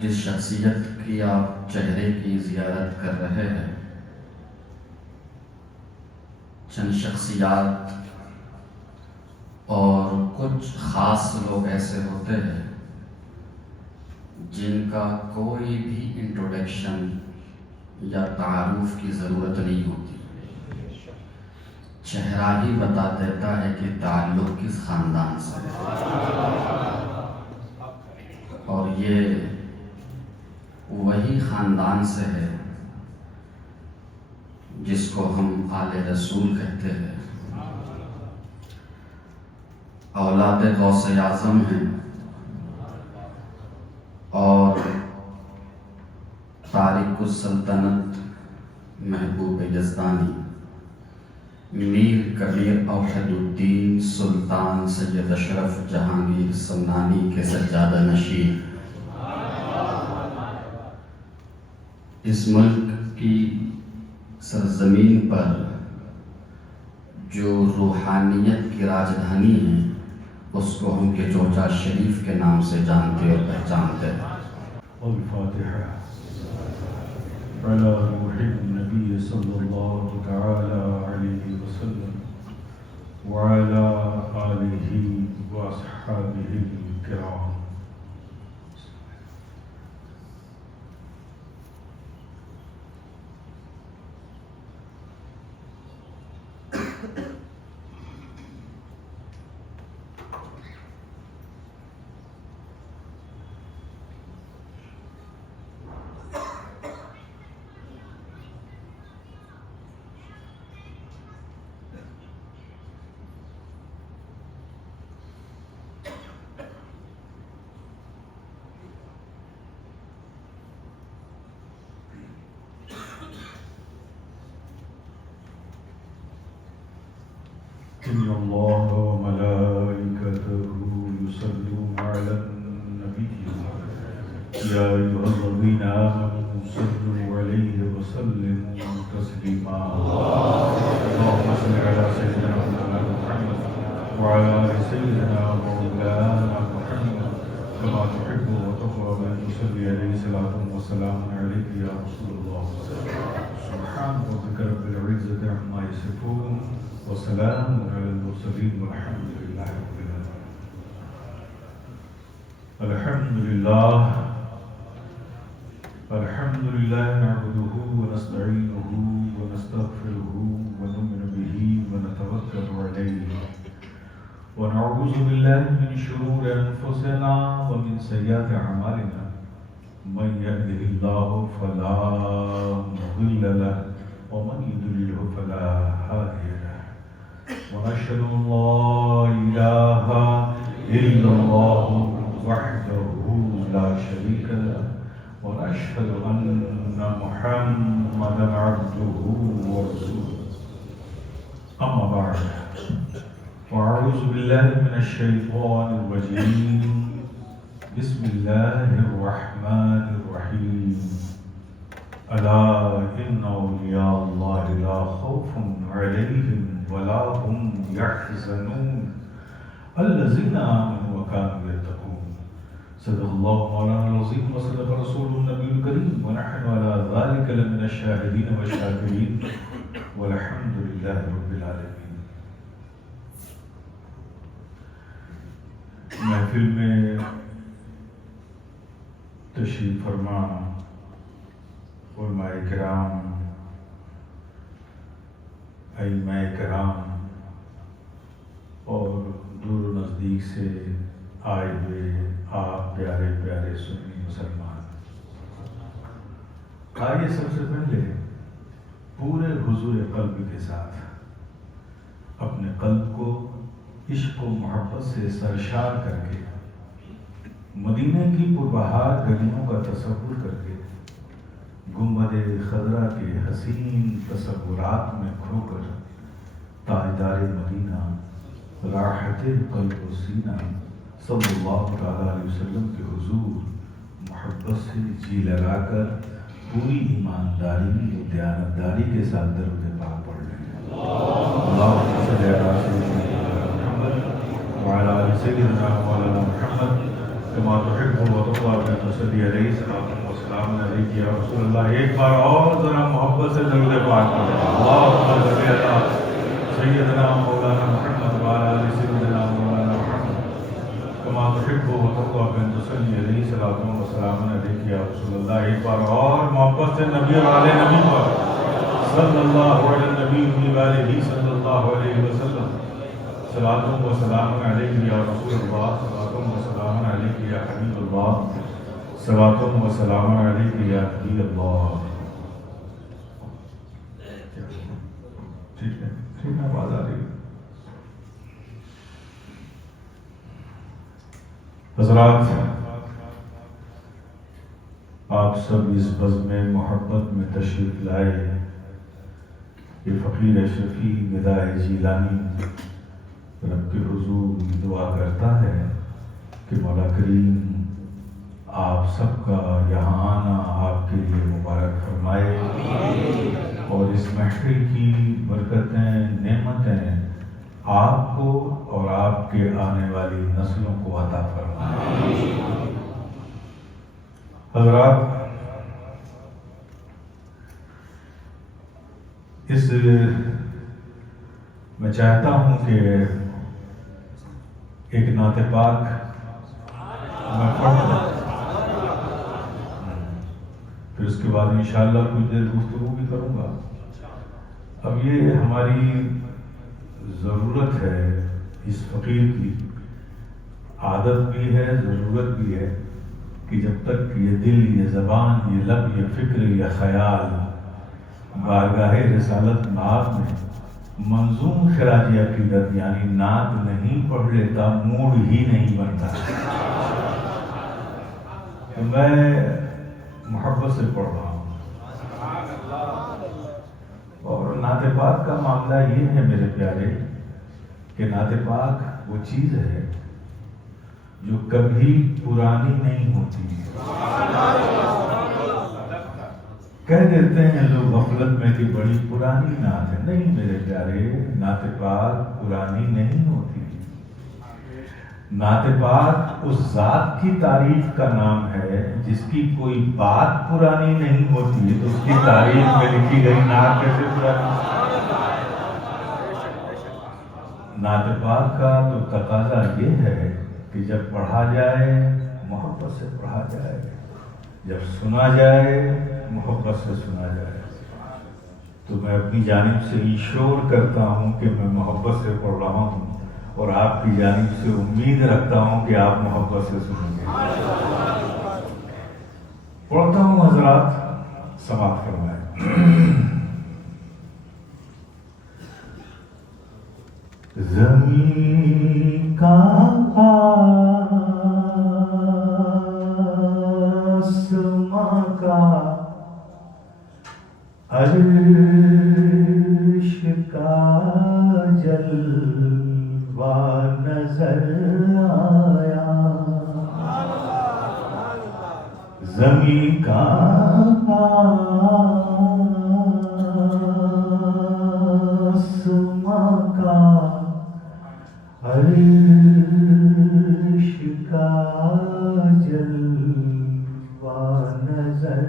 جس شخصیت کی آپ چہرے کی زیارت کر رہے ہیں، چند شخصیات اور کچھ خاص لوگ ایسے ہوتے ہیں جن کا کوئی بھی انٹروڈکشن یا تعارف کی ضرورت نہیں ہوتی، چہرہ ہی بتا دیتا ہے کہ تعلق کس خاندان سے ہے۔ اور یہ وہی خاندان سے ہے جس کو ہم آل رسول کہتے ہیں، اولاد غوث اعظم ہیں اور تارک السلطنت محبوب یزدانی میر کبیر اوحد الدین سلطان سید اشرف جہانگیر سمنانی کے سجادہ نشین۔ اس ملک کی سرزمین پر جو روحانیت کی راجدھانی ہے اس کو ہم کے چوچا شریف کے نام سے جانتے اور پہچانتے ہیں۔ الفاتحہ علی روح النبی صلی اللہ تعالی علیہ وسلم وعلی آلہ واصحابہ الکرام۔ ان اللہ وملائکتہ یصلون علی النبی یا ایھا الذین آمنوا صلوا علیہ وسلموا تسلیما۔ اللهم صل علی سیدنا محمد وعلی آل سیدنا مولانا محمد كما تحب وترضى بأن تصلي عليه صلاة وسلام عليك يا رسول الله۔ سبحان ربك رب العزة عما يصفون وسلام على المرسلين والحمد لله رب العالمين۔ الحمد لله نعبده ونستعينه ونستغفره ونؤمن به ونتوكل عليه ونعوذ بالله من شرور أنفسنا ومن سيئات أعمالنا، من يهده الله فلا مضل له ومن يضلل فلا هادي له، ونشهد أن لا إله إلا الله وحده لا شريك له، ونشهد أن محمدا عبده ورسوله۔ أما بعد، وأعوذ بالله من الشيطان الرجيم، بسم الله الرحمن الرحيم۔ ألا إن أولياء الله لا خوف عليهم ولا هم يحزنون الذين آمنوا وكانوا يتقون۔ صدق الله مولانا العظيم وصدق رسوله النبي الكريم، ونحن على ذلك لمن الشاهدين والشاكرين، والحمد لله رب العالمين۔ محفل میں تشریف فرما علماء کرام، ائمہ کرام اور دور و نزدیک سے آئے ہوئے آپ پیارے پیارے سنی مسلمان، آئیے سب سے پہلے پورے حضور قلب کے ساتھ اپنے قلب کو عشق و محبت سے سرشار کر کے، مدینہ کی پربہار گلیوں کا تصور کر کے، گنبد خضرا کے حسین تصورات میں کھو کر، تاجدار مدینہ راحت قلب و سینہ صلی اللہ تعالیٰ علیہ وسلم کے حضور محبت سے جی لگا کر پوری ایمانداری و دیانتداری کے ساتھ درود پاک پڑھ رہے ہیں۔ اللہم صلی علی سیدنا محمد وعلی آل سیدنا مولانا محمد كما تحب وترضى بأن تصلي عليه الصلاة والسلام عليك يا رسول الله. ایک بار اور ذرا محبت سے درود پاک پڑھیں. اللهم صل على سيدنا مولانا محمد وعلى آل سيدنا مولانا محمد كما تحب وترضى بأن تصلي عليه الصلاة والسلام عليك يا رسول الله. ایک بار اور محبت سے نبی اور آل نبی پر صلی اللہ علیہ نبی وآلہ صلی اللہ علیہ وسلم. صلاۃ و سلام علیک یا رسول اللہ، صلاۃ و سلام علیک یا حبیب اللہ، صلاۃ و سلام علیک یا نبی اللہ. ٹھیک ہے آواز آ رہی ہے. حضرات، آپ سب اس بزم محبت میں تشریف لائے. یہ فقیر اشرفی نداء جیلانی رب کے حضور دعا کرتا ہے کہ مولا کریم آپ سب کا یہاں آنا آپ کے لیے مبارک فرمائے اور اس محفل کی برکتیں نعمتیں آپ کو اور آپ کے آنے والی نسلوں کو عطا فرمائے. حضرات، میں چاہتا ہوں کہ ایک نعت پاک میں پڑھوں، پھر اس کے بعد انشاءاللہ کچھ دیر گفتگو بھی کروں گا. اب یہ ہماری ضرورت ہے، اس فقیر کی عادت بھی ہے، ضرورت بھی ہے کہ جب تک یہ دل، یہ زبان، یہ لب، یہ فکر، یہ خیال بارگاہ رسالت نعت میں منظوم خراج عقیدت یعنی نعت نہیں پڑھ لیتا، موڈ ہی نہیں بنتا. تو میں محبت سے پڑھ رہا ہوں. اور نعت پاک کا معاملہ یہ ہے میرے پیارے کہ نعت پاک وہ چیز ہے جو کبھی پرانی نہیں ہوتی. کہہ دیتے ہیں لوگ غفلت میں کہ بڑی پرانی نعت ہے. نہیں میرے پیارے، نعت پاک پرانی نہیں ہوتی. نعت پاک اس ذات کی تعریف کا نام ہے جس کی کوئی بات پرانی نہیں ہوتی، تو اس کی تعریف میں لکھی گئی نعت کیسے پرانی؟ نعت پاک کا تو تقاضا یہ ہے کہ جب پڑھا جائے محبت سے پڑھا جائے، جب سنا جائے محبت سے سنا جائے. تو میں اپنی جانب سے انشور کرتا ہوں کہ میں محبت سے پڑھ رہا ہوں اور آپ کی جانب سے امید رکھتا ہوں کہ آپ محبت سے سنیں گے. پڑھتا ہوں حضرات، سماعت فرمائیں. زمین کا آسماں کا عرش کا جلوہ نظر آیا. زمین کا آسماں کا عرش کا جلوہ نظر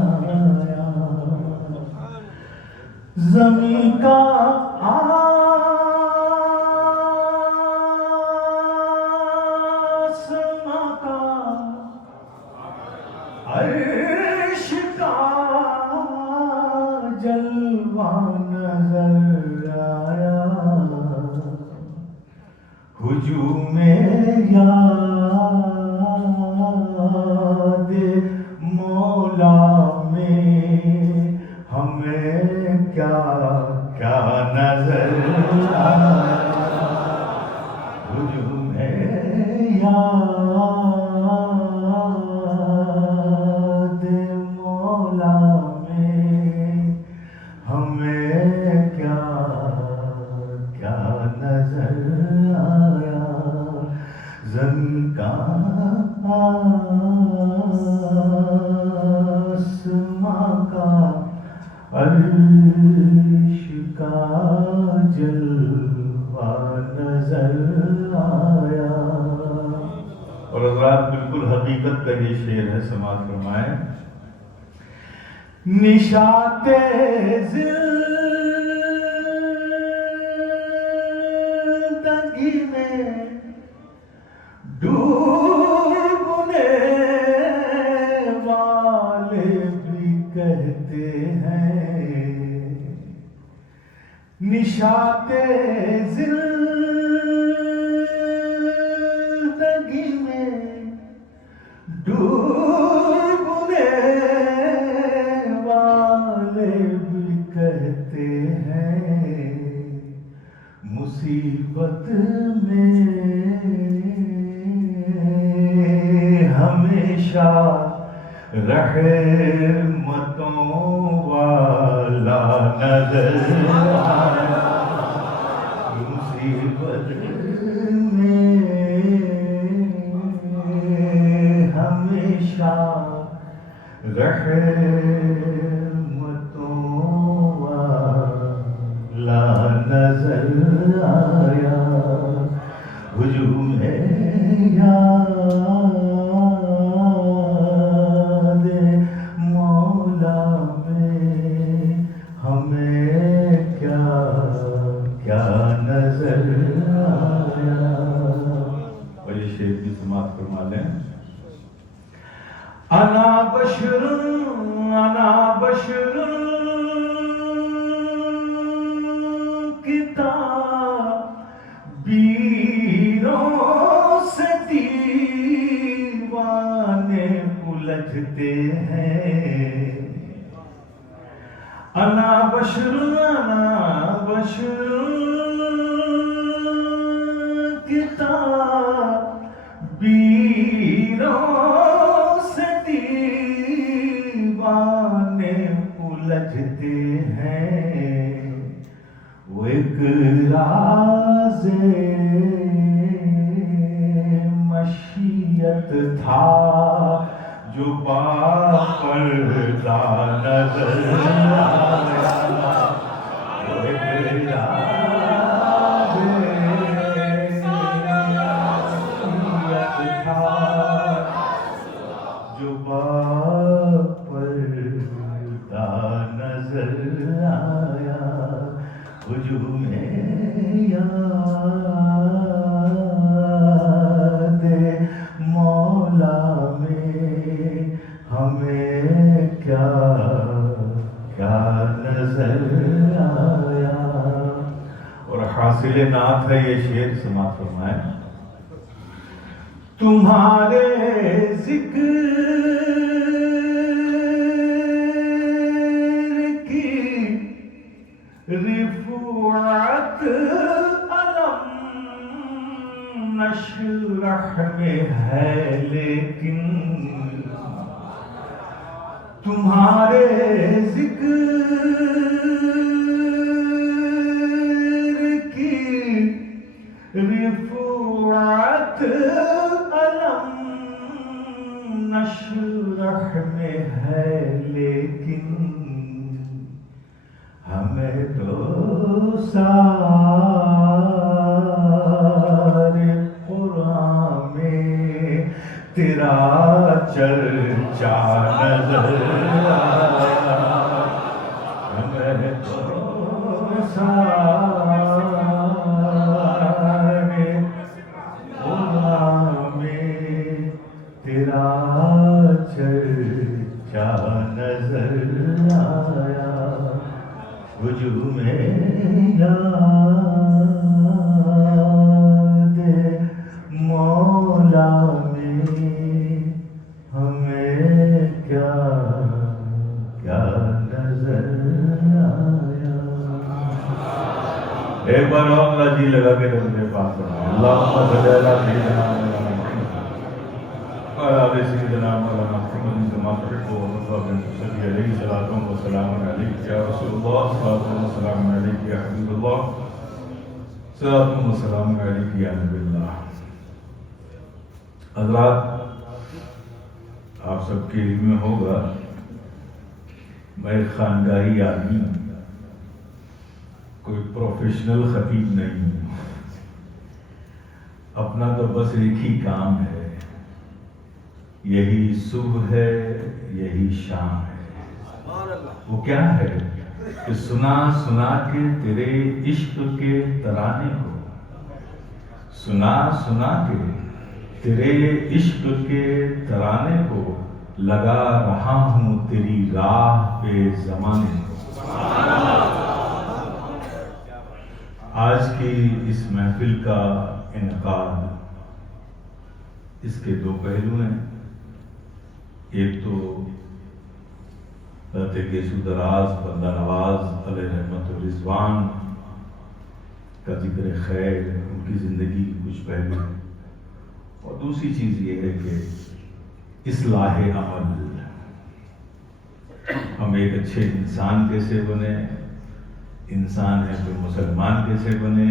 آیا. زمین کا آسماں کا عرش کا جلوہ نظر آیا. ہجوم یاد مولا میں ہمیں کیا کیا نظر آیا. ہجوم یاد مولا میں ہمیں کیا کیا نظر آیا. زمین کا آسماں کا عرش کا جلوہ نظر آیا. اور حضرات حقیقت کا یہ شعر ہے، سماعت فرمائیں۔ نشاط زندگی میں ڈوبنے والے بھی کہتے ہیں، نشاط زندگی میں ڈوبنے والے بھی کہتے ہیں، مصیبت میں ہمیشہ رحمتوں والا نظر آیا، مصیبت میں ہمیشہ رحمتوں والا نظر آیا، ہجوم یاد مولا میں ہمیں کیا کیا نظر آیا۔ اور یہ شعر کی سماعت فرما لیں۔ انا بشر کتابیروں سے دیوانے الجھتے ہیں، انا بشر کتابیروں سے دیوانے الجھتے ہیں، وہ ایک راز مشیت تھا جو باپردہ نظر آیا، وہ ایک راز مشیت تھا جو باپردہ نظر آیا، ہجوم یاد مولا میں ہمیں کیا کیا نظر آیا۔ اور حاصل نعت ہے یہ شعر، سماعت فرمائیں۔ تمہارے ذکر کی رفعت علم نشرح میں ہے، لیکن تمہارے ذکر کی رفعت علم نشرح میں ہے، لیکن ہمیں تو سارے قرآن میں تیرا چرچا نظر آیا، ہمیں تو سارے قرآن میں تیرا چرچا نظر آیا، ہجوم یاد مولا میں ہمیں کیا کیا نظر آیا۔ ایک بار اور اللہ جی لگا کے رکھنے پاک فرمائیں۔ اللہم صلی علی سیدنا محمد وعلی آل سیدنا محمد كما تحب وترضى بن تصلي عليه صلاة وسلام عليك يا رسول الله، صلاة وسلام عليك يا حبيب الله، صلاة وسلام عليك يا نبي الله۔ حضرات، آپ سب کے علم میں ہوگا میں ایک خانگاہی آدمی ہوں، کوئی پروفیشنل خطیب نہیں ہوں، اپنا تو بس ایک ہی کام ہے یہی صبح ہے یہی شام ہے. وہ کیا ہے کہ سنا سنا کے تیرے عشق کے ترانے کو، سنا سنا کے تیرے عشق کے ترانے کو، لگا رہا ہوں تیری راہ پہ زمانے کو. آج کی اس محفل کا انعقاد، اس کے دو پہلو ہیں. ایک تو حضرت گیسو دراز بندہ نواز علیہ رحمت و رضوان کا ذکر خیر، ان کی زندگی کی کچھ پہلو، اور دوسری چیز یہ ہے کہ اصلاح عمل، ہم ایک اچھے انسان کیسے بنے، انسان ہے تو مسلمان کیسے بنے،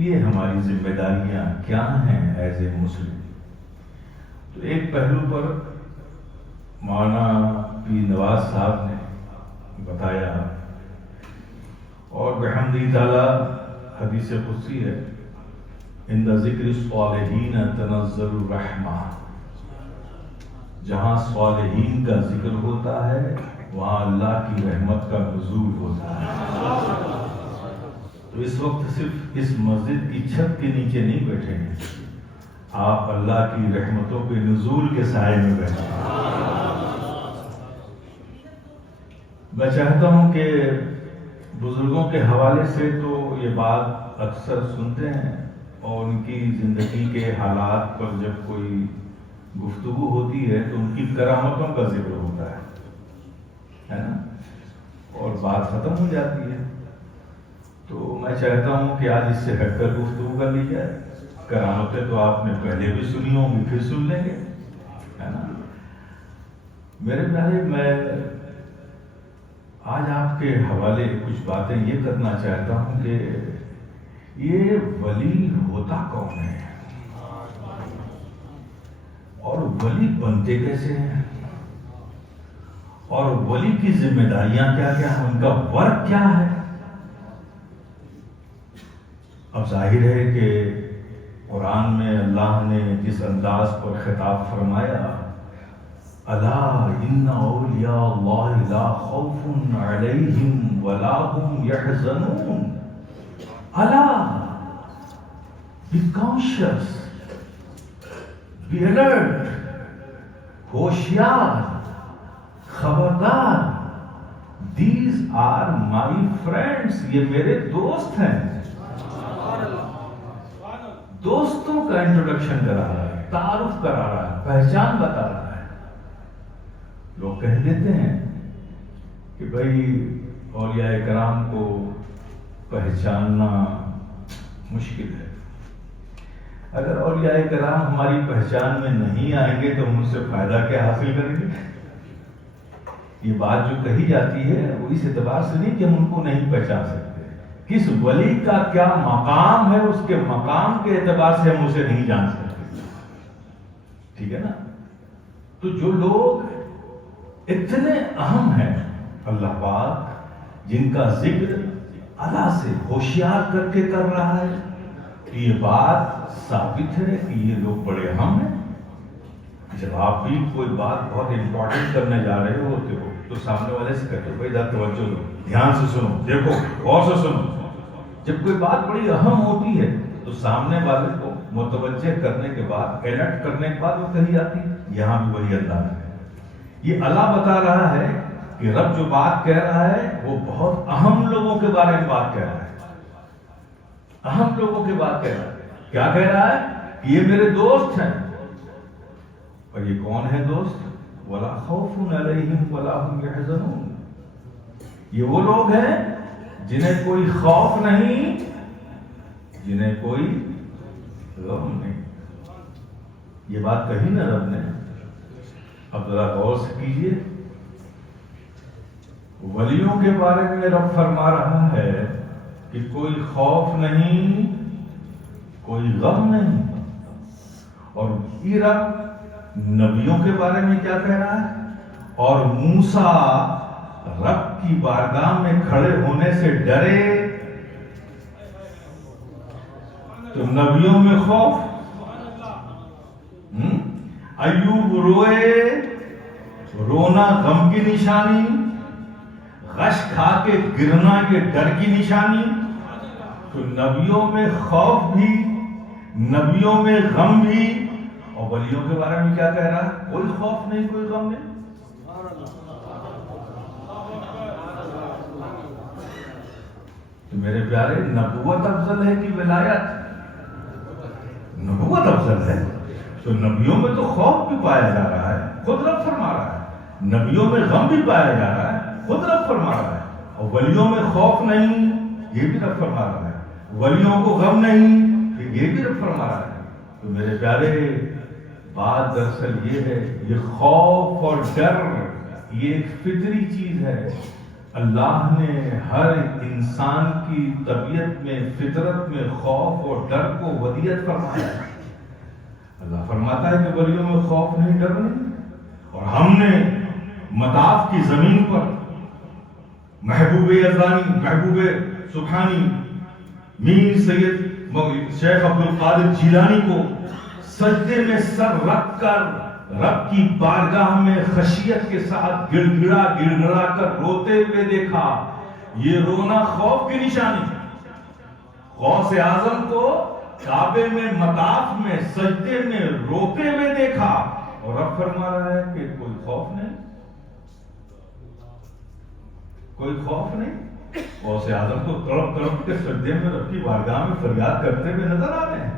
یہ ہماری ذمہ داریاں کیا ہیں ایز اے مسلم. تو ایک پہلو پر مولانا پیر نواز صاحب نے بتایا، اور بحمدہ تعالی حدیث قدسی ہے، عند ذکر الصالحین تنزل الرحمہ. جہاں صالحین کا ذکر ہوتا ہے وہاں اللہ کی رحمت کا نزول ہوتا ہے. تو اس وقت صرف اس مسجد کی چھت کے نیچے نہیں بیٹھے ہیں، آپ اللہ کی رحمتوں کے نزول کے سائے میں بیٹھے ہیں. میں چاہتا ہوں کہ بزرگوں کے حوالے سے تو یہ بات اکثر سنتے ہیں، اور ان کی زندگی کے حالات پر جب کوئی گفتگو ہوتی ہے تو ان کی کرامتوں کا ذکر ہوتا ہے نا، اور بات ختم ہو جاتی ہے. تو میں چاہتا ہوں کہ آج اس سے ہٹ کر گفتگو کر لی جائے. کرامتیں تو آپ نے پہلے بھی سنی ہوں گی، پھر سن لیں گے، ہے نا. میرے بھائی، میں آج آپ کے حوالے کچھ باتیں یہ کرنا چاہتا ہوں کہ یہ ولی ہوتا کون ہے، اور ولی بنتے کیسے ہیں، اور ولی کی ذمہ داریاں کیا کیا ہیں، ان کا ورک کیا ہے. اب ظاہر ہے کہ قرآن میں اللہ نے جس انداز پر خطاب فرمایا، الا ان اولیاء اللہ لا خوف علیہم ولا هم یحزنون. الا be conscious, be alert، ہوشیار، خبردار. These are my friends، یہ میرے دوست ہیں. دوستوں کا انٹروڈکشن کرا رہا ہے، تعارف کرا رہا ہے، پہچان بتا رہا ہے. لوگ کہہ دیتے ہیں کہ بھائی اولیاء کرام کو پہچاننا مشکل ہے. اگر اولیاء کرام ہماری پہچان میں نہیں آئیں گے تو ہم ان سے فائدہ کیا حاصل کریں گے؟ یہ بات جو کہی جاتی ہے وہ اس اعتبار سے نہیں کہ ہم ان کو نہیں پہچان سکتے. کس ولی کا کیا مقام ہے، اس کے مقام کے اعتبار سے ہم اسے نہیں جان سکتے. ٹھیک ہے نا. تو جو لوگ اتنے اہم ہیں اللہ پاک، جن کا ذکر اللہ سے ہوشیار کر کے کر رہا ہے، تو یہ بات ثابت ہے کہ یہ لوگ بڑے اہم ہیں. جب آپ بھی کوئی بات بہت امپورٹنٹ کرنے جا رہے ہوتے ہو تو سامنے والے سے کہتے ہو بھائی ذرا توجہ دو، دھیان سے سنو، دیکھو، غور سے سنو. جب کوئی بات بڑی اہم ہوتی ہے تو سامنے والے کو متوجہ کرنے کے بعد، الرٹ کرنے کے بعد وہ کہی جاتی ہے. یہاں بھی وہی اللہ ہے. یہ اللہ بتا رہا ہے کہ رب جو بات کہہ رہا ہے وہ بہت اہم لوگوں کے بارے میں بات کہہ رہا ہے. اہم لوگوں کی بات کہہ رہا ہے. کیا کہہ رہا ہے؟ کہ یہ میرے دوست ہیں. اور یہ کون ہے دوست؟ وَلَا خَوْفٌ عَلَيْهِمْ وَلَا هُمْ يَحْزَنُونَ. یہ وہ لوگ ہیں جنہیں کوئی خوف نہیں، جنہیں کوئی غم نہیں. یہ بات کہی نا رب نے. اب ذرا غور سے کیجیے. ولیوں کے بارے میں رب فرما رہا ہے کہ کوئی خوف نہیں، کوئی غم نہیں. اور یہ رب نبیوں کے بارے میں کیا کہہ رہا ہے؟ اور موسیٰ رب کی بارگاہ میں کھڑے ہونے سے ڈرے تو نبیوں میں خوف. ایوب روئے، رونا غم کی نشانی، غش کھا کے گرنا یہ ڈر کی نشانی۔ تو نبیوں میں خوف بھی، نبیوں میں غم بھی، اور ولیوں کے بارے میں کیا کہہ رہا ہے؟ کوئی خوف نہیں، کوئی غم نہیں۔ تو میرے پیارے، نبوت افضل ہے کہ ولایت؟ نبوت افضل ہے۔ تو نبیوں میں تو خوف بھی پایا جا رہا ہے، خود رب فرما رہا ہے۔ نبیوں میں غم بھی پایا جا رہا ہے، خود رب فرما رہا ہے۔ اور ولیوں میں خوف نہیں، یہ بھی رب فرما رہا ہے۔ ولیوں کو غم نہیں، یہ بھی رب فرما رہا ہے۔ تو میرے پیارے، بات دراصل یہ ہے، یہ خوف اور ڈر یہ ایک فطری چیز ہے۔ اللہ نے ہر انسان کی طبیعت میں، فطرت میں خوف اور ڈر کو ودیعت فرمایا ہے۔ اللہ فرماتا ہے کہ ولیوں میں خوف نہیں، ڈر نہیں۔ اور ہم نے مطاف کی زمین پر محبوب یزدانی، محبوب سبحانی، میر سید شیخ عبد القادر جیلانی کو سجدے میں سر رکھ کر رب کی بارگاہ میں خشیت کے ساتھ گڑ گڑا کر روتے ہوئے دیکھا۔ یہ رونا خوف کی نشانی ہے۔ غوث اعظم کو کعبے میں، مطاف میں، سجدے میں روتے ہوئے دیکھا، اور رب فرما رہا ہے کہ کوئی خوف نہیں، کوئی خوف نہیں۔ غوث اعظم کو تڑپ تڑپ کے سجدے میں رب کی بارگاہ میں فریاد کرتے ہوئے نظر آ رہے ہیں،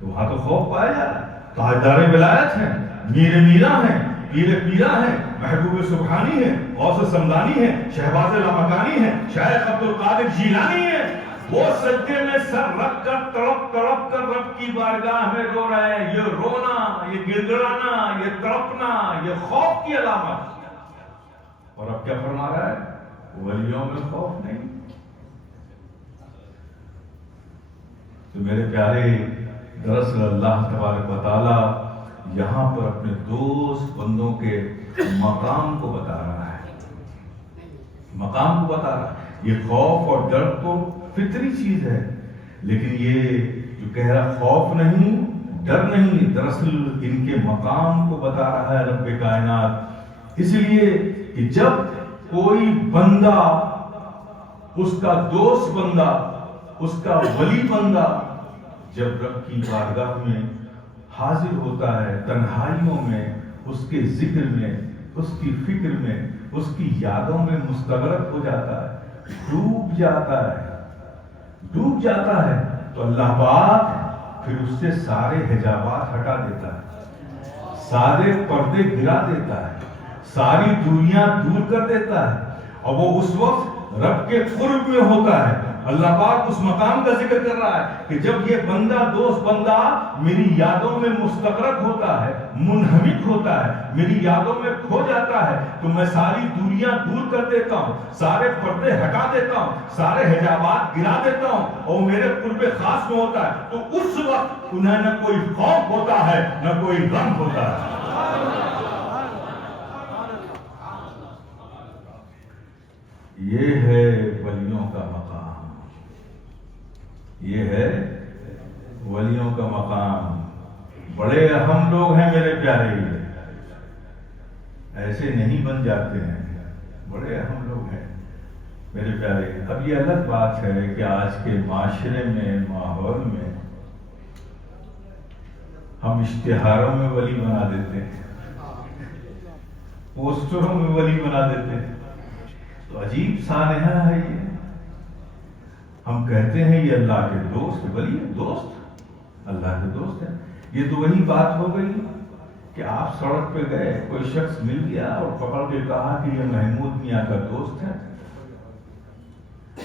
تو وہاں تو خوف پایا جا رہا ہے۔ تاجدار ولایت ہیں، میر میرا ہیں، پیر پیرا ہیں، محبوب سبحانی ہیں، غوث سمدانی ہیں، شہباز لامکانی ہیں، شیخ عبد القادر جیلانی ہیں۔ وہ سجدے میں سر رکھ کر تڑپ تڑپ کر رب کی بارگاہ میں رو رہے ہیں۔ یہ رونا، یہ گڑ گڑانا، یہ تڑپنا، یہ خوف کی علامت۔ اور اب کیا فرما رہا ہے؟ ولیوں میں خوف نہیں۔ تو میرے پیارے، دراصل اللہ تبارک و تعالی یہاں پر اپنے دوست بندوں کے مقام کو بتا رہا ہے، مقام کو بتا رہا ہے۔ یہ خوف اور ڈر تو فطری چیز ہے، لیکن یہ جو کہہ رہا خوف نہیں، ڈر نہیں، دراصل ان کے مقام کو بتا رہا ہے رب کائنات۔ اس لیے کہ جب کوئی بندہ، اس کا دوست بندہ، اس کا ولی بندہ جب رب کی بارگاہ میں حاضر ہوتا ہے، تنہائیوں میں، اس کے ذکر میں، اس کی فکر میں، اس کی یادوں میں مستغرق ہو جاتا ہے، ڈوب جاتا ہے، تو اللہ پاک پھر اس سے سارے حجابات ہٹا دیتا ہے، سارے پردے گرا دیتا ہے، ساری دنیا دور کر دیتا ہے، اور وہ اس وقت رب کے قرب میں ہوتا ہے۔ اللہ پاک اس مقام کا ذکر کر رہا ہے کہ جب یہ بندہ، دوست بندہ میری یادوں میں مستغرق ہوتا ہے، منہمک ہوتا ہے، میری یادوں میں کھو جاتا ہے، تو میں ساری دنیا دور کر دیتا ہوں، سارے پردے ہٹا دیتا ہوں، سارے حجابات گرا دیتا ہوں، اور میرے قرب خاص میں ہوتا ہے۔ تو اس وقت انہیں نہ کوئی خوف ہوتا ہے، نہ کوئی غم ہوتا ہے۔ یہ ہے ولیوں کا مقام، یہ ہے ولیوں کا مقام۔ بڑے اہم لوگ ہیں میرے پیارے، ایسے نہیں بن جاتے ہیں، بڑے اہم لوگ ہیں میرے پیارے۔ اب یہ الگ بات ہے کہ آج کے معاشرے میں، ماحول میں ہم اشتہاروں میں ولی بنا دیتے ہیں، پوسٹروں میں ولی بنا دیتے ہیں، تو عجیب سانحہ ہے یہ۔ ہم کہتے ہیں یہ اللہ کے دوست، ولی دوست، اللہ کے دوست ہیں۔ یہ تو وہی بات ہو گئی کہ آپ سڑک پہ گئے، کوئی شخص مل گیا اور پکڑ کے کہا کہ یہ محمود میاں کا دوست ہے۔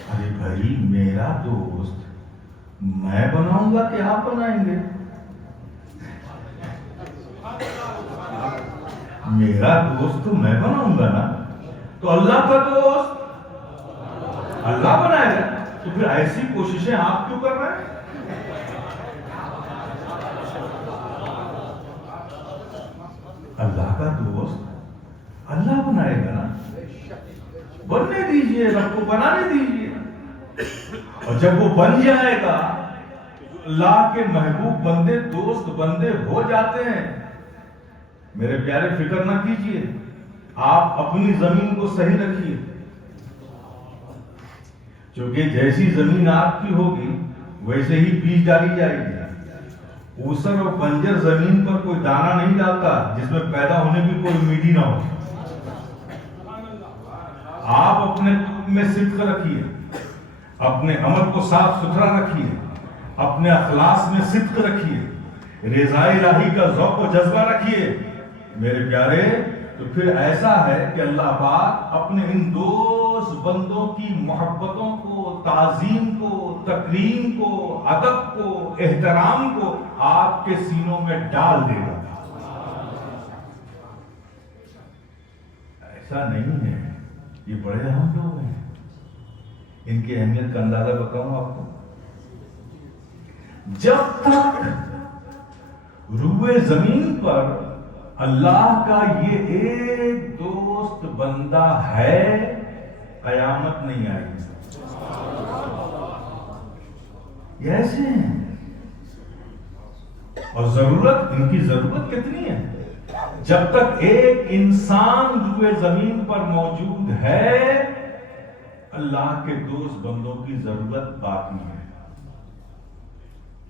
ارے بھائی، میرا دوست میں بناؤں گا کہ آپ بنائیں گے؟ میرا دوست تو میں بناؤں گا نا، تو اللہ کا دوست اللہ بنائے گا، تو پھر ایسی کوششیں آپ کیوں کر رہے ہیں؟ اللہ کا دوست اللہ بنائے گا نا، بننے دیجئے، رب کو بنانے دیجئے، اور جب وہ بن جائے گا، اللہ کے محبوب بندے دوست بندے ہو جاتے ہیں، میرے پیارے فکر نہ کیجئے، آپ اپنی زمین کو صحیح رکھیے، کیونکہ جیسی زمین آپ کی ہوگی ویسے ہی بیج ڈالی جائے گی۔ اوسر اور بنجر زمین پر کوئی دانہ نہیں ڈالتا جس میں پیدا ہونے کی کوئی امید ہی نہ ہو۔ آپ اپنے میں صدق رکھیے، اپنے عمل کو صاف ستھرا رکھیے، اپنے اخلاص میں صدق رکھیے، رضا الہی کا ذوق و جذبہ رکھیے میرے پیارے۔ تو پھر ایسا ہے کہ اللہ پاک اپنے ان دوست بندوں کی محبتوں کو، تعظیم کو، تکریم کو، ادب کو، احترام کو آپ کے سینوں میں ڈال دے گا۔ ایسا نہیں ہے، یہ بڑے اہم لوگ ہیں، ان کی اہمیت کا اندازہ بتاؤں آپ کو۔ جب تک روئے زمین پر اللہ کا یہ ایک دوست بندہ ہے، قیامت نہیں آئے گی۔ یہ ایسے ہیں، اور ضرورت، ان کی ضرورت کتنی ہے؟ جب تک ایک انسان روئے زمین پر موجود ہے، اللہ کے دوست بندوں کی ضرورت باقی ہے۔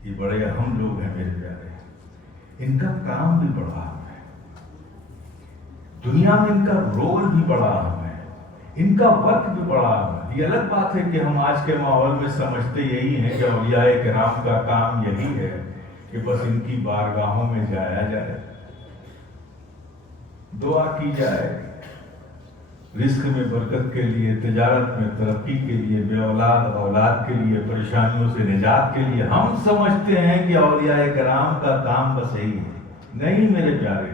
یہ بڑے اہم لوگ ہیں میرے پیارے، ان کا کام بھی بڑا اہم ہے، دنیا میں ان کا رول بھی بڑا اہم ہے، ان کا وقت بھی بڑا اہم ہے۔ یہ الگ بات ہے کہ ہم آج کے ماحول میں سمجھتے یہی ہیں کہ اولیاء کرام کا کام یہی ہے کہ بس ان کی بارگاہوں میں جایا جائے، دعا کی جائے، رزق میں برکت کے لیے، تجارت میں ترقی کے لیے، بے اولاد اولاد کے لیے، پریشانیوں سے نجات کے لیے۔ ہم سمجھتے ہیں کہ اولیاء کرام کا کام بس یہی ہے۔ نہیں میرے پیارے،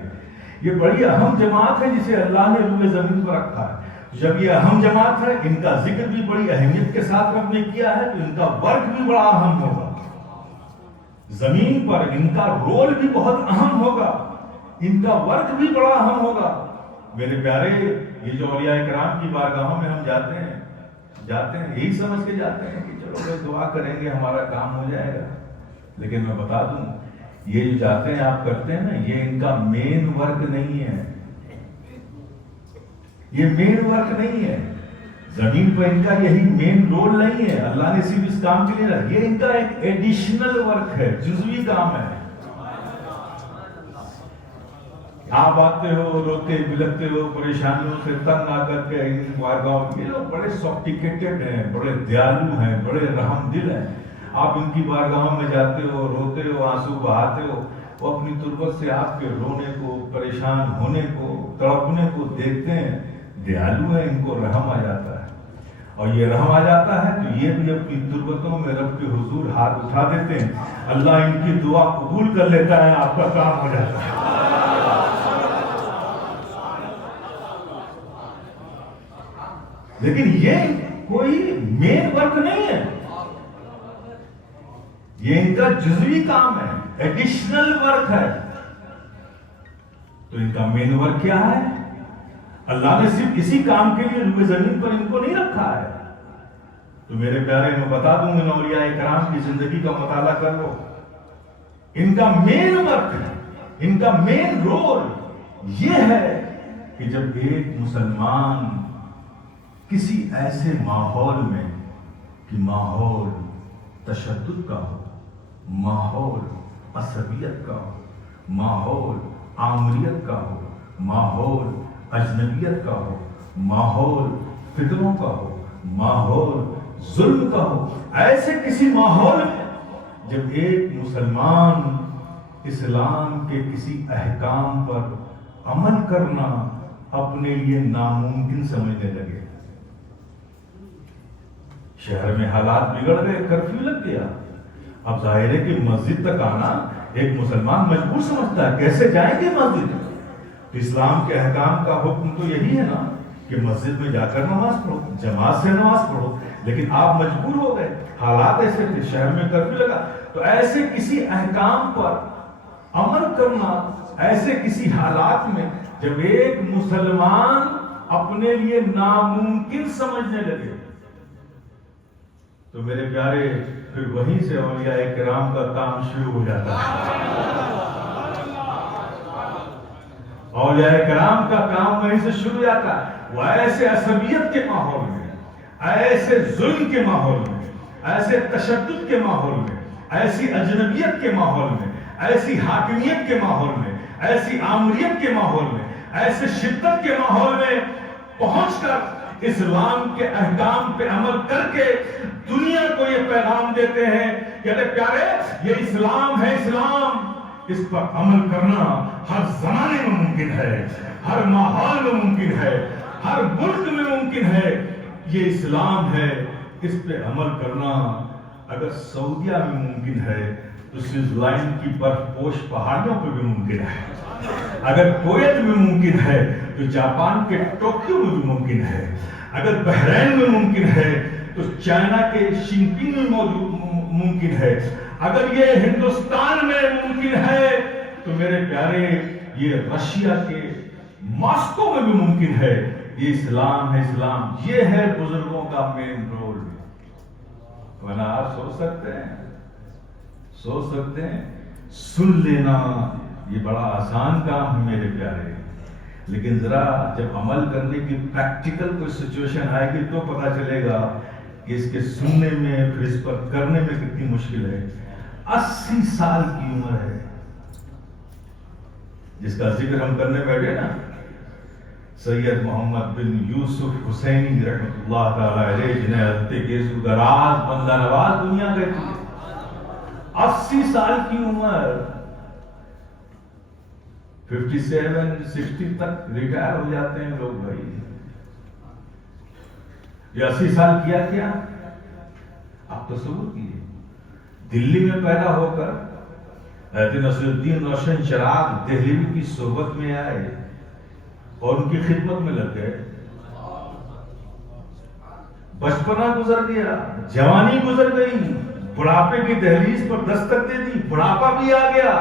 یہ بڑی اہم جماعت ہے جسے اللہ نے روئے زمین پر رکھا ہے۔ جب یہ اہم جماعت ہے، ان کا ذکر بھی بڑی اہمیت کے ساتھ رب نے کیا ہے، تو ان کا ورک بھی بڑا اہم ہوگا، زمین پر ان کا رول بھی بہت اہم ہوگا، ان کا ورک بھی بڑا اہم ہوگا میرے پیارے۔ یہ جو اولیاء کرام کی بارگاہوں میں ہم جاتے ہیں یہی سمجھ کے جاتے ہیں کہ چلو بھائی دعا کریں گے ہمارا کام ہو جائے گا، لیکن میں بتا دوں یہ جو جاتے ہیں آپ کرتے ہیں نا، یہ ان کا مین ورک نہیں ہے، یہ مین ورک نہیں ہے، زمین پر ان کا یہی مین رول نہیں ہے، اللہ نے صرف اس کام کے لیے رکھا، یہ ان کا ایک ایڈیشنل ورک ہے، جزوی کام ہے۔ آپ آتے ہو، روتے بلکتے ہو، پریشانیوں سے تنگ آ کر کے ان بارگاہوں، یہ لوگ بڑے سوفٹیکیٹڈ ہیں، بڑے دیالو ہیں، بڑے رحم دل ہیں۔ آپ ان کی بارگاہوں میں جاتے ہو، روتے ہو، آنسو بہاتے ہو، وہ اپنی تربت سے آپ کے رونے کو، پریشان ہونے کو، تڑپنے کو دیکھتے ہیں، دیالو ہے، ان کو رحم آ جاتا ہے، اور یہ رحم آ جاتا ہے تو یہ بھی اپنی تربتوں میں رب کے حضور ہاتھ اٹھا دیتے ہیں، اللہ ان کی دعا قبول کر لیتا ہے، آپ کا کام ہو جاتا ہے۔ لیکن یہ کوئی مین ورک نہیں ہے، یہ ان کا جزوی کام ہے، ایڈیشنل ورک ہے۔ تو ان کا مین ورک کیا ہے؟ اللہ نے صرف اسی کام کے لیے روئے زمین پر ان کو نہیں رکھا ہے۔ تو میرے پیارے میں بتا دوں، ان اولیاء کرام کی زندگی کا مطالعہ کر لو، ان کا مین ورک ہے، ان کا مین رول یہ ہے کہ جب ایک مسلمان کسی ایسے ماحول میں کہ ماحول تشدد کا ہو، ماحول عصبیت کا ہو، ماحول آمریت کا ہو، ماحول اجنبیت کا ہو، ماحول فتنوں کا ہو، ماحول ظلم کا ہو، ایسے کسی ماحول میں جب ایک مسلمان اسلام کے کسی احکام پر عمل کرنا اپنے لیے ناممکن سمجھنے لگے، شہر میں حالات بگڑ گئے، کرفیو لگ گیا، اب ظاہر ہے کہ مسجد تک آنا ایک مسلمان مجبور سمجھتا ہے، کیسے جائیں گے مسجد؟ تو اسلام کے احکام کا حکم تو یہی ہے نا کہ مسجد میں جا کر نماز پڑھو، جماعت سے نماز پڑھو، لیکن آپ مجبور ہو گئے، حالات ایسے تھے، شہر میں کرفیو لگا، تو ایسے کسی احکام پر عمل کرنا، ایسے کسی حالات میں جب ایک مسلمان اپنے لیے ناممکن سمجھنے لگے، تو میرے پیارے پھر وہیں سے اولیاء کرام کا کام شروع ہو جاتا ہے۔ اولیاء کرام کا کام وہیں سے شروع جاتا ہے. وہ ایسے عصبیت کے ماحول میں، ایسے ظلم کے ماحول میں، ایسے تشدد کے ماحول میں، ایسی اجنبیت کے ماحول میں، ایسی حاکمیت کے ماحول میں، ایسی آمریت کے ماحول میں، ایسے شدت کے ماحول میں پہنچ کر اسلام کے احکام پہ عمل کر کے دنیا کو یہ پیغام دیتے ہیں کہ ارے پیارے یہ اسلام ہے، اسلام، اس پر عمل کرنا ہر زمانے میں ممکن ہے، ہر ماحول میں ممکن ہے، ہر ملک میں ممکن ہے. یہ اسلام ہے، اس پہ عمل کرنا اگر سعودیہ میں ممکن ہے تو سوئٹزرلینڈ کی برف پوش پہاڑیوں پہ بھی ممکن ہے. اگر کویت میں ممکن ہے تو جاپان کے ٹوکیو میں بھی ممکن ہے. اگر بحرین میں ممکن ہے تو چائنا کے شنپینگ میں ممکن ہے. اگر یہ ہندوستان میں ممکن ہے تو میرے پیارے یہ رشیا کے ماسکو میں بھی ممکن ہے. یہ اسلام ہے، اسلام. یہ ہے بزرگوں کا مین رول. ورنہ آپ سوچ سکتے ہیں سن لینا یہ بڑا آسان کام ہے میرے پیارے، لیکن ذرا جب عمل کرنے کی پریکٹیکل کوئی سچویشن آئے گی تو پتا چلے گا کہ اس کے سننے میں پھر اس پر کرنے میں کتنی مشکل ہے. 80 سال کی عمر ہے جس کا ذکر ہم کرنے بیٹھے نا، سید محمد بن یوسف حسینی رحمۃ اللہ تعالی علیہ، جنہیں حضرت گیسو دراز بندہ نواز دنیا کہتی ہے. 80 سال کی عمر، 57-60 تک ریٹائر ہو جاتے ہیں لوگ. بھائی یہ 80 سال کیا کیا آپ تصور کیجیے. دلی میں پیدا ہو کر حضرت نصیر الدین روشن چراغ دہلوی کی صحبت میں آئے اور ان کی خدمت میں لگ گئے. بچپنا گزر گیا، جوانی گزر گئی، بڑھاپے کی دہلیز پر دستک دے دی، بڑھاپا بھی آ گیا.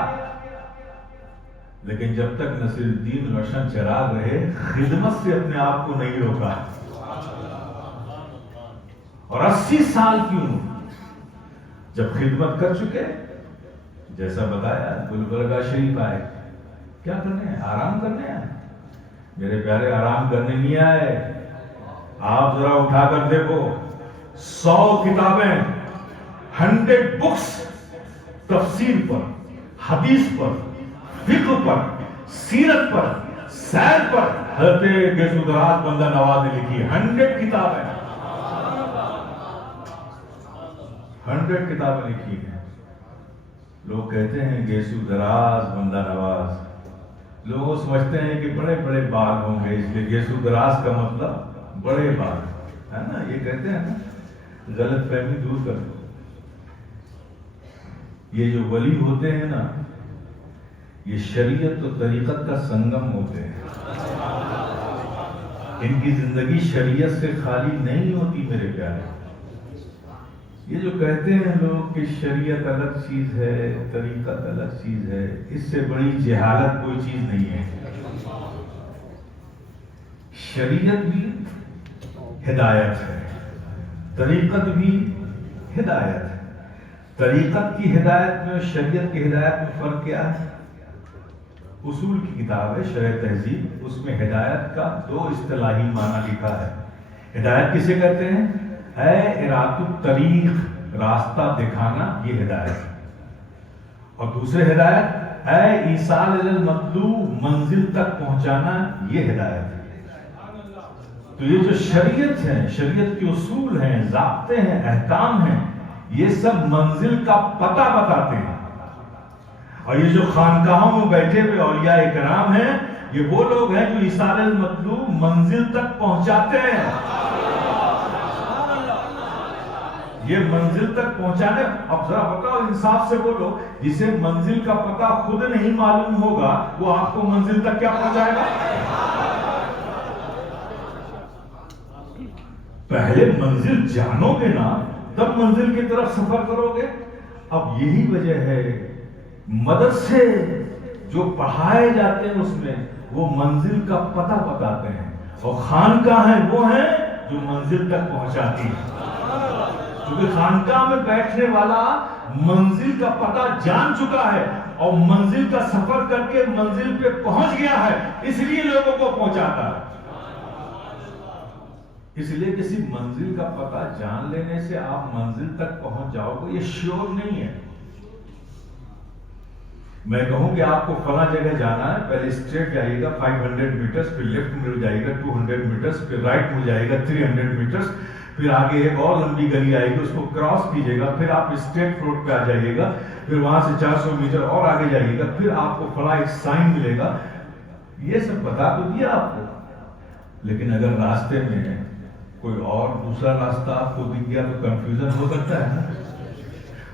لیکن جب تک نصیر الدین روشن چراغ رہے خدمت سے اپنے آپ کو نہیں روکا. اور 80 سال کی عمر جب خدمت کر چکے، جیسا بتایا گلبرگہ شریف آئے. کیا کرنے ہیں؟ آرام کرنے ہیں. میرے پیارے آرام کرنے نہیں آئے. آپ ذرا اٹھا کر دیکھو، 100 کتابیں، 100 بکس تفسیر پر، حدیث پر، فقہ پر، سیرت پر، سیر پر حضرت گیسو دراز بندہ نواز نے لکھی. 100 کتابیں، 100 کتابیں لکھی ہیں. لوگ کہتے ہیں گیسو دراز بندہ نواز، لوگ سمجھتے ہیں کہ بڑے بڑے باغ ہوں گے، اس لیے گیسو دراز کا مطلب بڑے باغ ہے نا. یہ کہتے ہیں نا، غلط فہمی دور کر دو. یہ جو ولی ہوتے ہیں نا، یہ شریعت و طریقت کا سنگم ہوتے ہیں. ان کی زندگی شریعت سے خالی نہیں ہوتی میرے پیارے. یہ جو کہتے ہیں لوگ کہ شریعت الگ چیز ہے، طریقت الگ چیز ہے، اس سے بڑی جہالت کوئی چیز نہیں ہے. شریعت بھی ہدایت ہے، طریقت بھی ہدایت ہے. طریقت کی ہدایت میں اور شریعت کی ہدایت میں فرق کیا ہے؟ اصول کی کتاب ہے شرح تہذیب، اس میں ہدایت کا 2 اصطلاحی معنی لکھا ہے. ہدایت کسے کہتے ہیں؟ ہے اراد الطریق، راستہ دکھانا، یہ ہدایت ہے. اور دوسرے ہدایت ہے ایصال المطلوب، منزل تک پہنچانا، یہ ہدایت ہے. تو یہ جو شریعت ہے، شریعت کے اصول ہیں، ضابطے ہیں، احکام ہیں، یہ سب منزل کا پتہ بتاتے ہیں. اور یہ جو خانقاہوں میں بیٹھے ہوئے اولیاء کرام ہیں، یہ وہ لوگ ہیں جو ایصال المطلوب، منزل تک پہنچاتے ہیں. یہ منزل تک پہنچانے. اب ذرا بتاؤ انصاف سے بولو، جسے منزل کا پتہ خود نہیں معلوم ہوگا وہ آپ کو منزل تک کیا پہنچائے گا؟ پہلے منزل جانو گے نا، تب منزل کی طرف سفر کرو گے. اب یہی وجہ ہے مدرسے جو پڑھائے جاتے ہیں اس میں وہ منزل کا پتہ بتاتے ہیں، اور خانقاہیں وہ ہیں جو منزل تک پہنچاتی ہیں. کیونکہ خانقاہ میں بیٹھنے والا منزل کا پتہ جان چکا ہے، اور منزل کا سفر کر کے منزل پہ پہنچ گیا ہے، اس لیے لوگوں کو پہنچاتا ہے۔ اس لیے کسی منزل کا پتہ جان لینے سے آپ منزل تک پہنچ جاؤ گے، یہ شیور نہیں ہے۔ میں کہوں کہ آپ کو فلاں جگہ جانا ہے، پہلے اسٹریٹ جائیے گا 500 میٹرز، پھر لیفٹ مل جائے گا 200 میٹرز، پھر رائٹ مل جائے گا 300 میٹرز، پھر آگے ایک اور لمبی گلی آئے گی، اس کو کراس کیجیے گا، پھر آپ اسٹریٹ روڈ پہ آ جائیے گا، پھر وہاں سے 400 میٹر اور آگے جائیے گا، پھر آپ کو فلاں ایک سائن ملے گا۔ یہ سب بتا تو دیا آپ کو، لیکن اگر راستے میں کوئی اور دوسرا راستہ آپ کو دکھ گیا تو کنفیوژن ہو سکتا ہے نا۔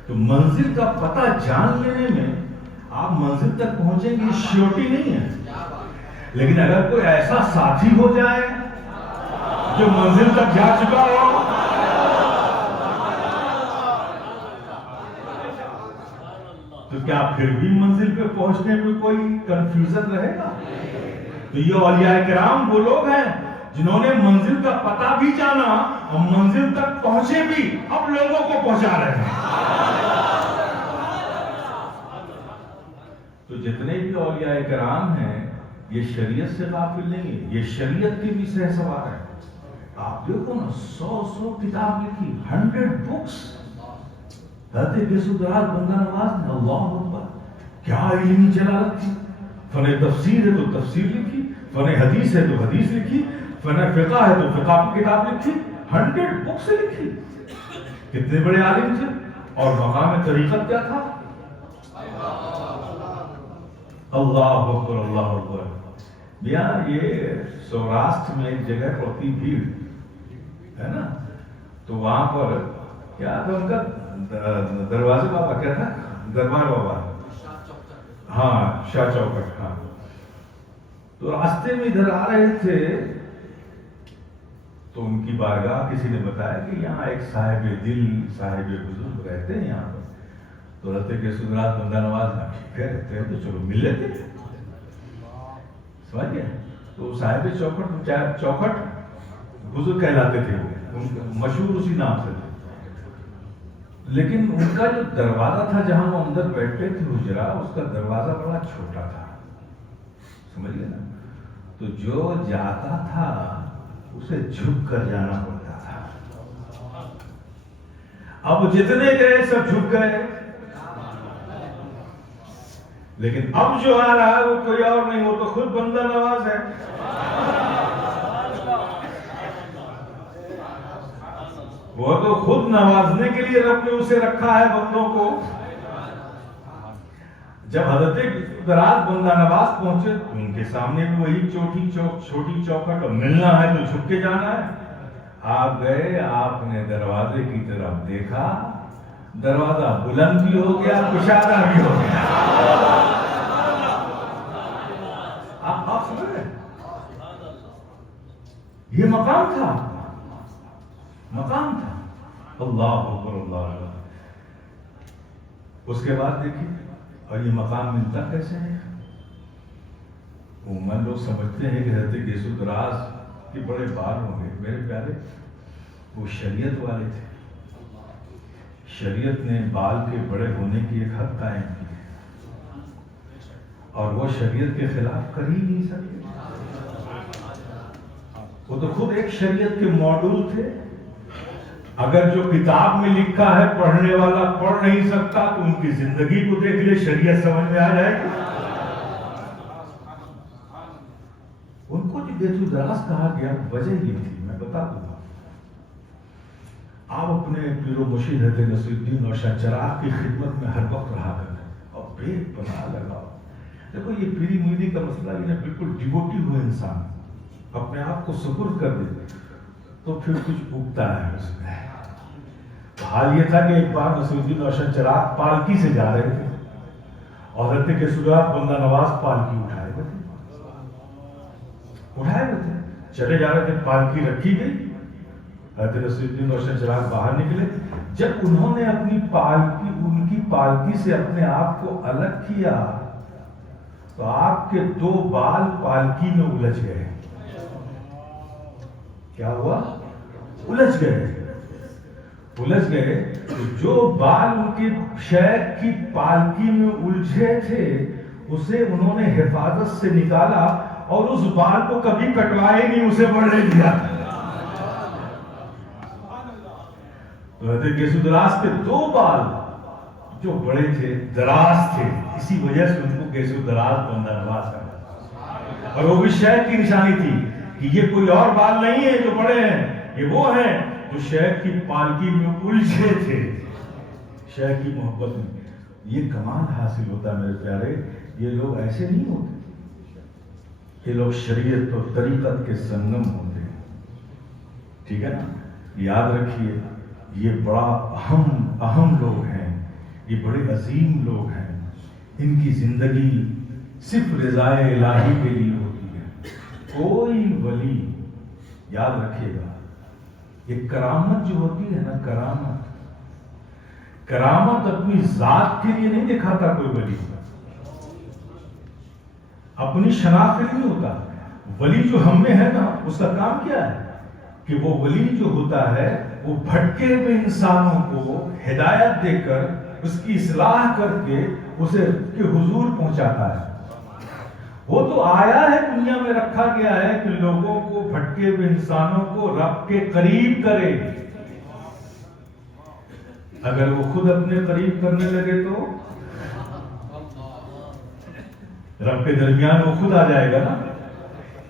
تو منزل کا پتہ جان لینے میں آپ منزل تک پہنچیں گے، یہ شیورٹی نہیں ہے۔ لیکن اگر کوئی ایسا ساتھی ہو جائے جو منزل تک جا چکا ہو، تو کیا پھر بھی منزل پہ پہنچنے میں کوئی کنفیوژن رہے گا؟ تو یہ اولیاء کرام وہ لوگ ہیں جنہوں نے منزل کا پتہ بھی جانا اور منزل تک پہنچے بھی، اب لوگوں کو پہنچا رہے ہیں۔ تو جتنے بھی اولیاء کرام ہیں یہ شریعت سے غافل نہیں ہے، یہ شریعت کی بھی شہسوار ہے۔ آپ دیکھو نا، 100 کتاب لکھی، 100 بکس۔ حضرت بیسودرات بندہ نواز نے، اللہ اکبر، کیا علمی جلالت تھی۔ فن تفسیر ہے تو تفسیر لکھی، فن حدیث ہے تو حدیث لکھی، فن فقہ ہے تو فقہ کی کتاب لکھی، 100 بکس لکھی۔ کتنے بڑے عالم تھے، اور مقام طریقت کیا تھا؟ اللہ اکبر، اللہ اکبر۔ یہاں یہ سوراشٹر میں ایک جگہ ہوتی بھیڑ ہے نا، تو وہاں پر کیا تھا ان کا دروازے بابا، کیا تھا؟ دربار بابا، ہاں، شاہ چوکٹ، ہاں۔ تو راستے میں ادھر آ رہے تھے تو ان کی بارگاہ کسی نے بتایا کہ یہاں ایک صاحب دل، صاحب بزرگ رہتے ہیں یہاں پر۔ تو رہتے کہ سدرات بندہ نواز رہتے ہیں تو چلو مل لیتے، سمجھ گئے؟ تو صاحب چوکھٹ بزرگ کہلاتے تھے، مشہور اسی نام سے تھے۔ لیکن ان کا جو دروازہ تھا جہاں وہ اندر بیٹھتے تھے حجرا، اس کا دروازہ بڑا چھوٹا تھا، سمجھ گئے نا؟ تو جو جاتا تھا اسے جھک کر جانا پڑتا تھا۔ اب جتنے گئے سب جھک گئے، لیکن اب جو آ رہا ہے وہ کوئی اور نہیں، وہ تو خود بندہ نواز ہے۔ وہ تو خود نوازنے کے لیے رب نے اسے رکھا ہے بندوں کو۔ جب حضرت دراز بندہ نواز پہنچے تو ان کے سامنے بھی وہی چھوٹی چوکھٹ، اور ملنا ہے تو جھک کے جانا ہے۔ آپ گئے، آپ نے دروازے کی طرف دیکھا، دروازہ بلند بھی ہو گیا، کشادہ بھی ہو گیا۔ آپ سمجھ رہے؟ یہ مقام تھا، مقام تھا۔ اللہ اکبر، اللہ اکبر۔ اس کے بعد دیکھیے، اور یہ مقام ملتا کیسے ہے؟ عموماً لوگ سمجھتے ہیں کہ حضرت گیسو دراز کے بڑے بال ہوں گے، میرے پیارے وہ شریعت والے تھے۔ شریعت نے بال کے بڑے ہونے کی ایک حد قائم کی ہے، اور وہ شریعت کے خلاف کر ہی نہیں سکتے۔ وہ تو خود ایک شریعت کے ماڈول تھے۔ اگر جو کتاب میں لکھا ہے پڑھنے والا پڑھ نہیں سکتا تو ان کی زندگی کو دیکھ لے، شریعت سمجھ میں آ جائے گی۔ ان کو جو گیسو دراز کہا گیا وجہ یہ تھی، میں بتا دوں گا۔ آپ اپنے پیر و مرشد حضرت نصیر الدین اور شاہ چراغ کی خدمت میں ہر وقت رہا کریں اور بے پناہ لگاؤ۔ دیکھو یہ پیری مریدی کا مسئلہ، یہ بالکل ڈیوٹی ہوئے انسان اپنے آپ کو سپرد کر دے تو پھر کچھ اگتا ہے اس میں۔ حال یہ تھا کہ ایک بار نصیر الدین اور شاہ چراغ پالکی سے جا رہے تھے، اور حضرت گیسو دراز بندہ نواز پالکی اٹھائے ہوئے تھے، چلے جا رہے تھے، پالکی رکھی گئی، حضرت نصیر الدین اور شاہ چراغ باہر نکلے۔ جب انہوں نے اپنی پالکی، ان کی پالکی سے اپنے آپ کو الگ کیا تو آپ کے 2 بال پالکی میں الجھ گئے۔ کیا ہوا؟ الجھ گئے۔ الجھ گئے تو جو بال ان کے شیخ کی پالکی میں الجھے تھے اسے انہوں نے حفاظت سے نکالا اور اس بال کو کبھی کٹوائے نہیں، اسے بڑھنے دیا۔ تو حضرت گیسو دراز کے دو بال جو بڑے تھے، دراز تھے، اسی وجہ سے ان کو گیسو دراز بندہ نواز کہا، اور وہ بھی شیخ کی نشانی تھی کہ یہ کوئی اور بال نہیں ہے جو بڑے ہیں، یہ وہ ہیں جو شیخ کی پالکی میں الجھے تھے، شیخ کی محبت میں۔ یہ کمال حاصل ہوتا ہے میرے پیارے، یہ لوگ ایسے نہیں ہوتے، یہ لوگ شریعت اور طریقت کے سنگم ہوتے ہیں، ٹھیک ہے نا؟ یاد رکھیے یہ بڑا اہم لوگ ہیں، یہ بڑے عظیم لوگ ہیں، ان کی زندگی صرف رضائے الہی کے لیے ہوتی ہے۔ کوئی ولی، یاد رکھیے گا، یہ کرامت جو ہوتی ہے نا، کرامت اپنی ذات کے لیے نہیں دکھاتا کوئی ولی، اپنی شناخت کے لیے نہیں ہوتا۔ ولی جو ہم میں ہے نا، اس کا کام کیا ہے کہ وہ ولی جو ہوتا ہے وہ بھٹکے ہوئے انسانوں کو ہدایت دے کر، اس کی اصلاح کر کے اسے کے حضور پہنچاتا ہے۔ وہ تو آیا ہے، دنیا میں رکھا گیا ہے کہ لوگوں کو، بھٹکے ہوئے انسانوں کو رب کے قریب کرے۔ اگر وہ خود اپنے قریب کرنے لگے تو رب کے درمیان وہ خود آ جائے گا نا۔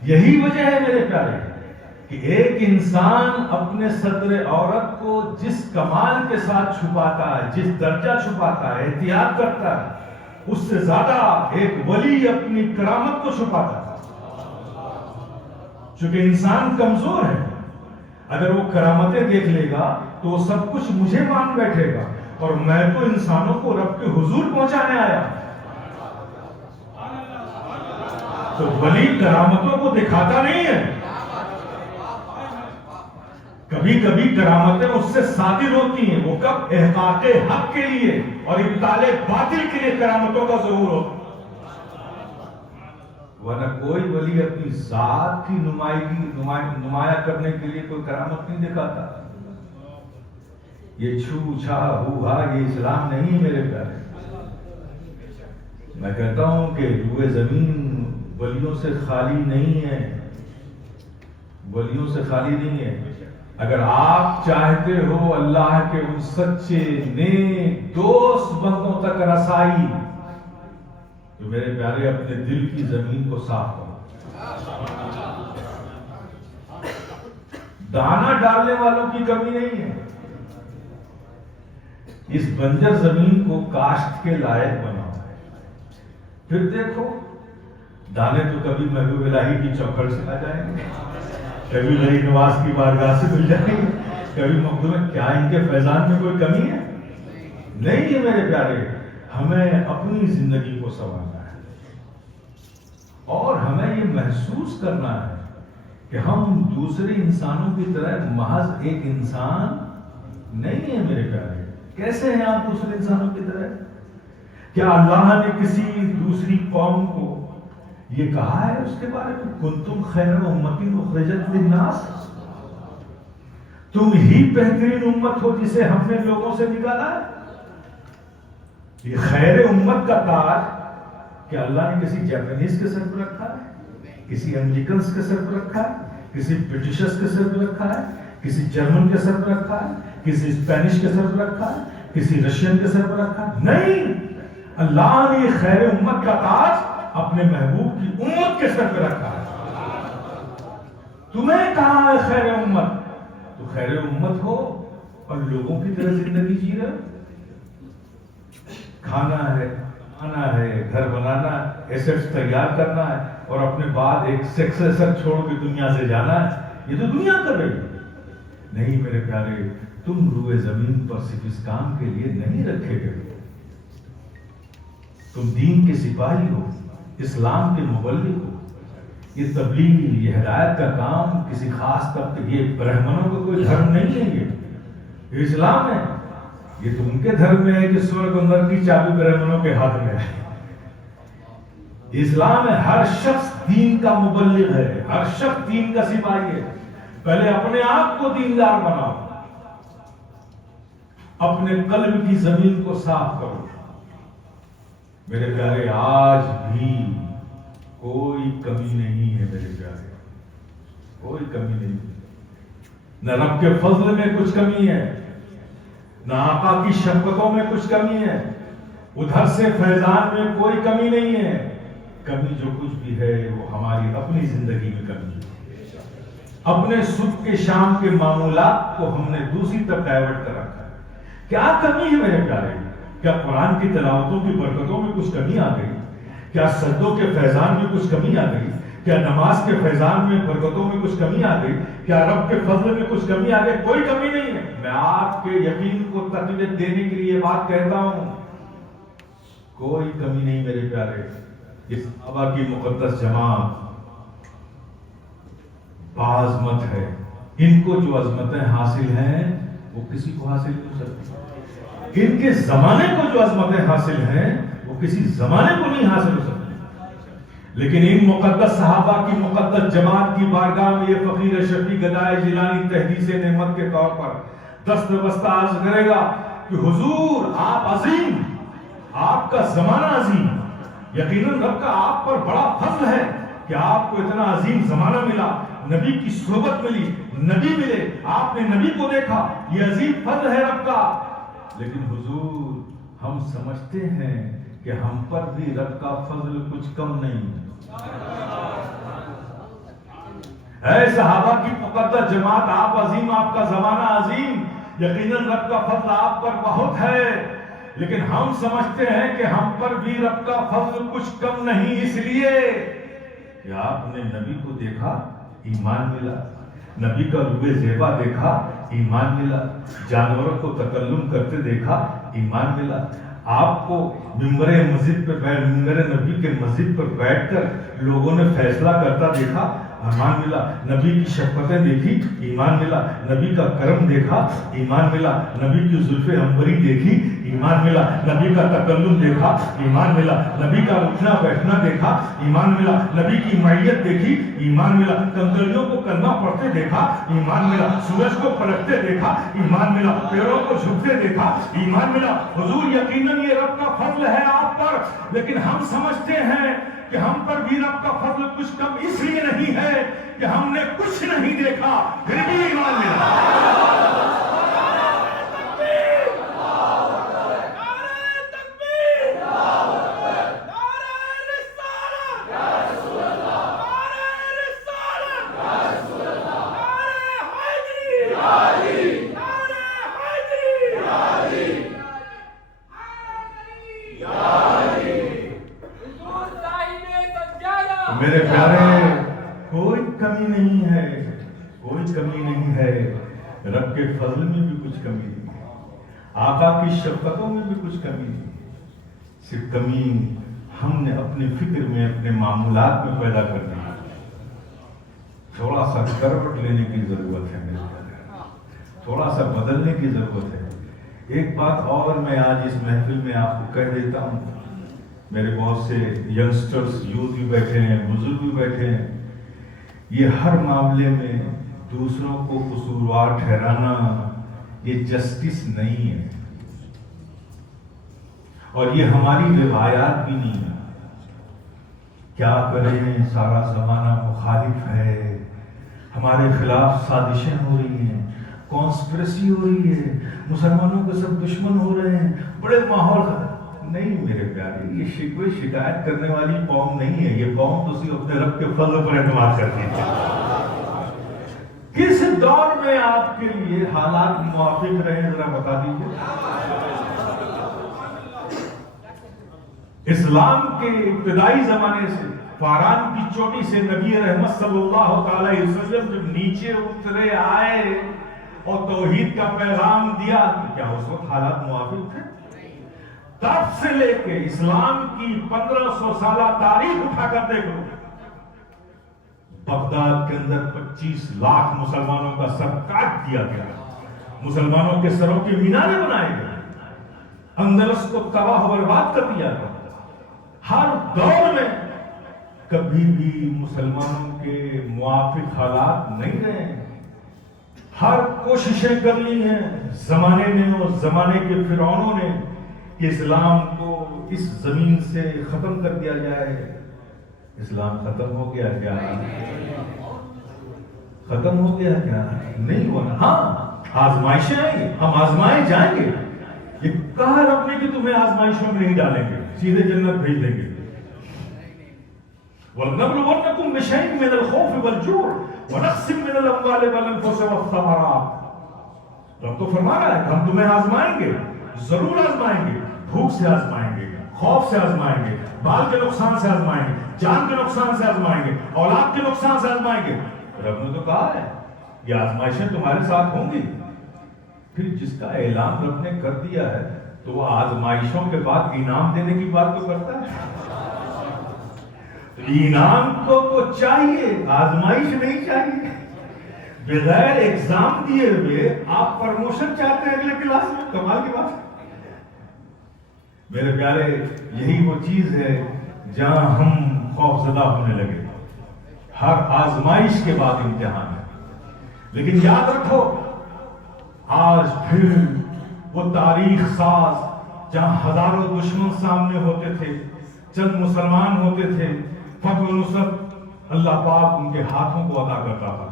یہی وجہ ہے میرے پیارے کہ ایک انسان اپنے صدر عورت کو جس کمال کے ساتھ چھپاتا ہے، جس درجہ چھپاتا ہے، احتیاط کرتا ہے، اس سے زیادہ ایک ولی اپنی کرامت کو چھپاتا ہے۔ چونکہ انسان کمزور ہے، اگر وہ کرامتیں دیکھ لے گا تو وہ سب کچھ مجھے مان بیٹھے گا، اور میں تو انسانوں کو رب کے حضور پہنچانے آیا۔ تو ولی کرامتوں کو دکھاتا نہیں ہے، کبھی کبھی کرامتیں اس سے صادر ہوتی ہیں، وہ کب؟ احقاق حق کے لیے اور ابطال باطل کے لیے کرامتوں کا ظہور ہوتا ہے، ورنہ کوئی ولی اپنی ذات کی نمایاں کرنے کے لیے کوئی کرامت نہیں دکھاتا۔ یہ چھو چھا ہو ہا یہ اسلام نہیں میرے پیارے۔ میں کہتا ہوں کہ روئے زمین ولیوں سے خالی نہیں ہے، ولیوں سے خالی نہیں ہے۔ اگر آپ چاہتے ہو اللہ کے ان سچے نیک دوست بندوں تک رسائی، تو میرے پیارے اپنے دل کی زمین کو صاف کرو۔ دانا ڈالنے والوں کی کمی نہیں ہے، اس بنجر زمین کو کاشت کے لائق بناؤ، پھر دیکھو دانے تو کبھی محبوب الہی کی چوکھٹ سے آ جائیں گے، کبھی نئی نواز کی بارگاہ سے مل جائیں گے، کبھی مقدمے۔ کیا ان کے فیضان میں کوئی کمی ہے؟ نہیں ہے میرے پیارے۔ ہمیں اپنی زندگی کو سنوارنا ہے اور ہمیں یہ محسوس کرنا ہے کہ ہم دوسرے انسانوں کی طرح محض ایک انسان نہیں ہے میرے پیارے۔ کیسے ہیں آپ دوسرے انسانوں کی طرح؟ کیا اللہ نے کسی دوسری قوم کو یہ کہا ہے اس کے بارے میں کنتم خیر امتی اخرجت للناس، تم ہی بہترین امت ہو جسے ہم نے لوگوں سے نکالا ہے؟ یہ خیر امت کا تاج کہ اللہ نے کسی جاپانیز کے سر پر رکھا ہے، کسی امریکنز کے سر پر رکھا ہے، کسی برٹشرز کے سر پر رکھا ہے، کسی جرمن کے سر پر رکھا ہے، کسی اسپینش کے سر پر رکھا ہے، کسی رشین کے سر پر رکھا ہے؟ نہیں، اللہ نے یہ خیر امت کا تاج اپنے محبوب کی امت کے سر پہ رکھا ہے۔ تمہیں کہاں ہے خیر امت؟ تو خیر امت ہو اور لوگوں کی طرح زندگی جی رہے، کھانا ہے، کھانا ہے، گھر بنانا ہے، ایسٹس تیار کرنا ہے، اور اپنے بعد ایک سکسیسر چھوڑ کے دنیا سے جانا ہے۔ یہ تو دنیا کر رہی ہے۔ نہیں میرے پیارے، تم روئے زمین پر صرف اس کام کے لیے نہیں رکھے گئے، تم دین کے سپاہی ہو، اسلام کے مبلغ ہو۔ یہ تبلیغ، یہ ہدایت کا کام کسی خاص طبقے، یہ برہمنوں کا کوئی دھرم نہیں ہے، یہ اسلام ہے۔ یہ تو ان کے دھرم میں ہے کہ سورگ اندر کی چابی برہمنوں کے ہاتھ میں ہے۔ اسلام ہے، ہر شخص دین کا مبلغ ہے، ہر شخص دین کا سپاہی ہے۔ پہلے اپنے آپ کو دیندار بناؤ، اپنے قلب کی زمین کو صاف کرو. میرے پیارے آج بھی کوئی کمی نہیں ہے میرے پیارے, کوئی کمی نہیں. نہ رب کے فضل میں کچھ کمی ہے, نہ آقا کی شفقتوں میں کچھ کمی ہے, ادھر سے فیضان میں کوئی کمی نہیں ہے. کمی جو کچھ بھی ہے وہ ہماری اپنی زندگی میں کمی ہے. اپنے صبح کے شام کے معمولات کو ہم نے دوسری طرف ڈائیورٹ کر رکھا ہے. کیا کمی ہے میرے پیارے؟ کیا قرآن کی تلاوتوں کی برکتوں میں کچھ کمی آ گئی؟ کیا سجدوں کے فیضان میں کچھ کمی آ گئی؟ کیا نماز کے فیضان میں برکتوں میں کچھ کمی آ گئی؟ کیا رب کے فضل میں کچھ کمی آ گئی؟ کوئی کمی نہیں ہے. میں آپ کے یقین کو تقویت دینے کے لیے یہ بات کہتا ہوں, کوئی کمی نہیں میرے پیارے. اس صحابہ کی مقدس جماعت باعظمت ہے. ان کو جو عظمتیں حاصل ہیں وہ کسی کو حاصل نہیں ہو سکتی. ان کے زمانے کو جو عظمتیں حاصل ہیں وہ کسی زمانے کو نہیں حاصل ہو سکتی. لیکن ان مقدس صحابہ کی مقدس جماعت کی بارگاہ میں یہ فقیر شفیع گدائے جیلانی تحدیث نعمت کے طور پر دست بستہ عرض کرے گا کہ حضور آپ عظیم, آپ کا زمانہ عظیم. یقیناً رب کا آپ پر بڑا فضل ہے کہ آپ کو اتنا عظیم زمانہ ملا, نبی کی صحبت ملی, نبی ملے, آپ نے نبی کو دیکھا, یہ عظیم فضل ہے رب کا. لیکن حضور ہم سمجھتے ہیں کہ ہم پر بھی رب کا فضل کچھ کم نہیں. اے صحابہ کی مقدس جماعت, آپ عظیم, آپ کا زمانہ عظیم, یقیناً رب کا فضل آپ پر بہت ہے. لیکن ہم سمجھتے ہیں کہ ہم پر بھی رب کا فضل کچھ کم نہیں, اس لیے کہ آپ نے نبی کو دیکھا, ایمان ملا, نبی کا روح زیبا دیکھا, ایمان ملا, جانوروں کو تکلم کرتے دیکھا, ایمان ملا, آپ کو ممبر مسجد پہ ممبر نبی کے مسجد پر بیٹھ کر لوگوں نے فیصلہ کرتا دیکھا, ایمان ملا, نبی کی شفقتیں دیکھی, ایمان ملا, نبی کا کرم دیکھا, ایمان ملا, نبی کی زلف عنبری دیکھی, ایمان ملا, نبی کا تکلم دیکھا, ایمان ملا, نبی کا اٹھنا بیٹھنا دیکھا, ایمان ملا, نبی کی معیت دیکھی, ایمان ملا, کمزوریوں کو کلمہ پڑھتے دیکھا, ایمان ملا, سورج کو پلٹتے دیکھا, ایمان ملا, پیروں کو جھکتے دیکھا, ایمان ملا. حضور یقیناً یہ رب کا فضل ہے آپ پر, لیکن ہم سمجھتے ہیں کہ ہم پر بھی رب کا فضل کچھ کم اس لیے نہیں ہے کہ ہم نے کچھ نہیں دیکھا پھر بھی ایمان ملا. میرے پیارے, کوئی کمی نہیں ہے, کوئی کمی نہیں ہے. رب کے فضل میں بھی کچھ کمی نہیں ہے, آقا کی شفقتوں میں بھی کچھ کمی نہیں ہے. صرف کمی ہم نے اپنے فکر میں, اپنے معمولات میں پیدا کر دی. تھوڑا سا کروٹ لینے کی ضرورت ہے میرے پیارے, تھوڑا سا بدلنے کی ضرورت ہے. ایک بات اور میں آج اس محفل میں آپ کو کہہ دیتا ہوں. میرے بہت سے ینگسٹرز, یوتھ بھی بیٹھے ہیں, بزرگ بھی بیٹھے ہیں. یہ ہر معاملے میں دوسروں کو قصوروار ٹھہرانا یہ جسٹس نہیں ہے, اور یہ ہماری روایات بھی نہیں ہے. کیا کریں, سارا زمانہ مخالف ہے, ہمارے خلاف سازشیں ہو رہی ہیں, کانسپریسی ہو رہی ہے, مسلمانوں کے سب دشمن ہو رہے ہیں, بڑے ماحول نہیں. میرے پیارے, یہ شکوے شکایت کرنے والی قوم نہیں ہے. یہ قوم تو صرف اپنے رب کے فضل پر اعتماد کرتی ہے. کس دور میں آپ کے لیے حالات موافق رہے ذرا بتا دیجیے. اسلام کے ابتدائی زمانے سے, فاران کی چوٹی سے نبی رحمت صلی اللہ تعالی علیہ وسلم جب نیچے اترے آئے اور توحید کا پیغام دیا, تو کیا اس وقت حالات موافق تھے؟ تب سے لے کے اسلام کی 1500 سالہ تاریخ اٹھا کر دیکھو, بغداد کے اندر 25 لاکھ مسلمانوں کا سر کاٹ دیا گیا, مسلمانوں کے سروں کے مینارے بنائے گئے, اندلس کو تباہ و برباد کر دیا گیا. ہر دور میں کبھی بھی مسلمانوں کے موافق حالات نہیں رہے. ہر کوششیں کر لی ہیں زمانے نے اور زمانے کے فرعونوں نے کہ اسلام کو اس زمین سے ختم کر دیا جائے. اسلام ختم ہو گیا کیا؟ ختم ہو گیا کیا؟ نہیں ہوا. ہاں آزمائشیں آئیں گی، ہم آزمائے جائیں گے. یہ کہا رب نے کہ تمہیں آزمائشوں میں نہیں ڈالیں گے، سیدھے جنت بھیج دیں گے. وَلْنَبْلُوَنَّكُمْ بِشَيْءٍ مِّنَ الْخَوْفِ وَالْجُوعِ وَنَقْصٍ مِّنَ الْأَمْوَالِ وَالْأَنفُسِ وَالثَّمَرَاتِ. رب تو فرما رہا ہے کہ ہم تمہیں آزمائیں گے، ضرور آزمائیں گے. بھوک سے آزمائیں گے، خوف سے آزمائیں گے، مال کے نقصان سے آزمائیں گے، جان کے نقصان سے آزمائیں گے، اولاد کے نقصان سے آزمائیں گے. رب نے تو کہا ہے یہ آزمائشیں تمہارے ساتھ ہوں گی. پھر جس کا اعلان رب نے کر دیا ہے تو وہ آزمائشوں کے بعد انعام دینے کی بات تو کرتا ہے. انعام کو چاہیے، آزمائش نہیں چاہیے. بغیر ایگزام دیے ہوئے آپ پروموشن چاہتے ہیں اگلے کلاس میں؟ کمال کی بات. میرے پیارے یہی وہ چیز ہے جہاں ہم خوف زدہ ہونے لگے. ہر آزمائش کے بعد امتحان ہے. لیکن یاد رکھو آج پھر وہ تاریخ ساز جہاں ہزاروں دشمن سامنے ہوتے تھے، چند مسلمان ہوتے تھے، فتح و نصرت اللہ پاک ان کے ہاتھوں کو عطا کرتا تھا.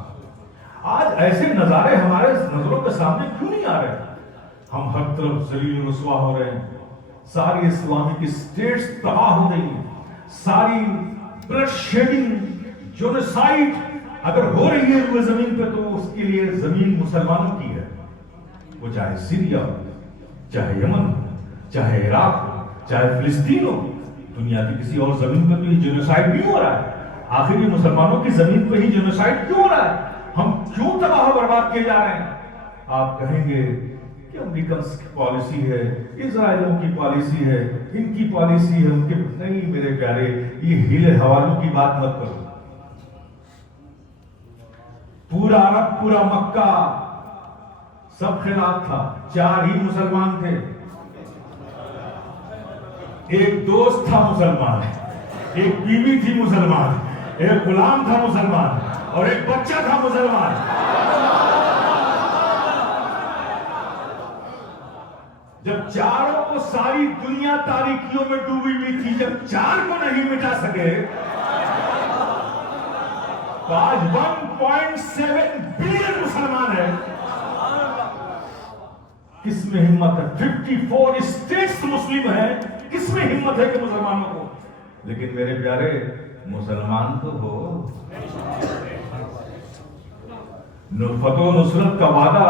آج ایسے نظارے ہمارے نظروں کے سامنے کیوں نہیں آ رہے؟ ہم ہر طرف ذلیل و رسوا ہو رہے ہیں. ساری اسلامک اسٹیٹس تباہ ہو رہی ہیں. ساری بلڈ شیڈنگ جونوسائیڈ اگر ہو رہی ہے وہ زمین پہ تو اس کے لیے زمین مسلمانوں کی ہے. وہ چاہے سیریا ہو، چاہے یمن ہو، چاہے عراق ہو، چاہے فلسطین ہو. دنیا کی کسی اور زمین پہ تو یہ جینوسائیڈ کیوں ہو رہا ہے؟ آخر یہ مسلمانوں کی زمین پہ ہی جینوسائیڈ کیوں ہو رہا ہے؟ ہم کیوں تباہ و برباد کیے جا رہے ہیں؟ آپ کہیں گے کہ امریکنس کی پالیسی ہے، اسرائیلیوں کی پالیسی ہے، ان کی پالیسی ہے، ان کے. نہیں میرے پیارے، یہ ہیلے حوالوں کی بات مت کرو. پورا عرب، پورا مکہ سب خلاف تھا. 4 ہی مسلمان تھے. ایک دوست تھا مسلمان، ایک بیوی تھی مسلمان، ایک غلام تھا مسلمان، اور ایک بچہ تھا مسلمان. جب چاروں کو ساری دنیا تاریکیوں میں ڈوبی ہوئی تھی، جب 4 کو نہیں مٹا سکے تو آج 1.7 بلین مسلمان ہیں. کس میں ہمت ہے؟ 54 اسٹیٹس مسلم ہیں. کس میں ہمت ہے کہ مسلمانوں کو؟ لیکن میرے پیارے مسلمان تو ہو. فتح و نصرت کا وعدہ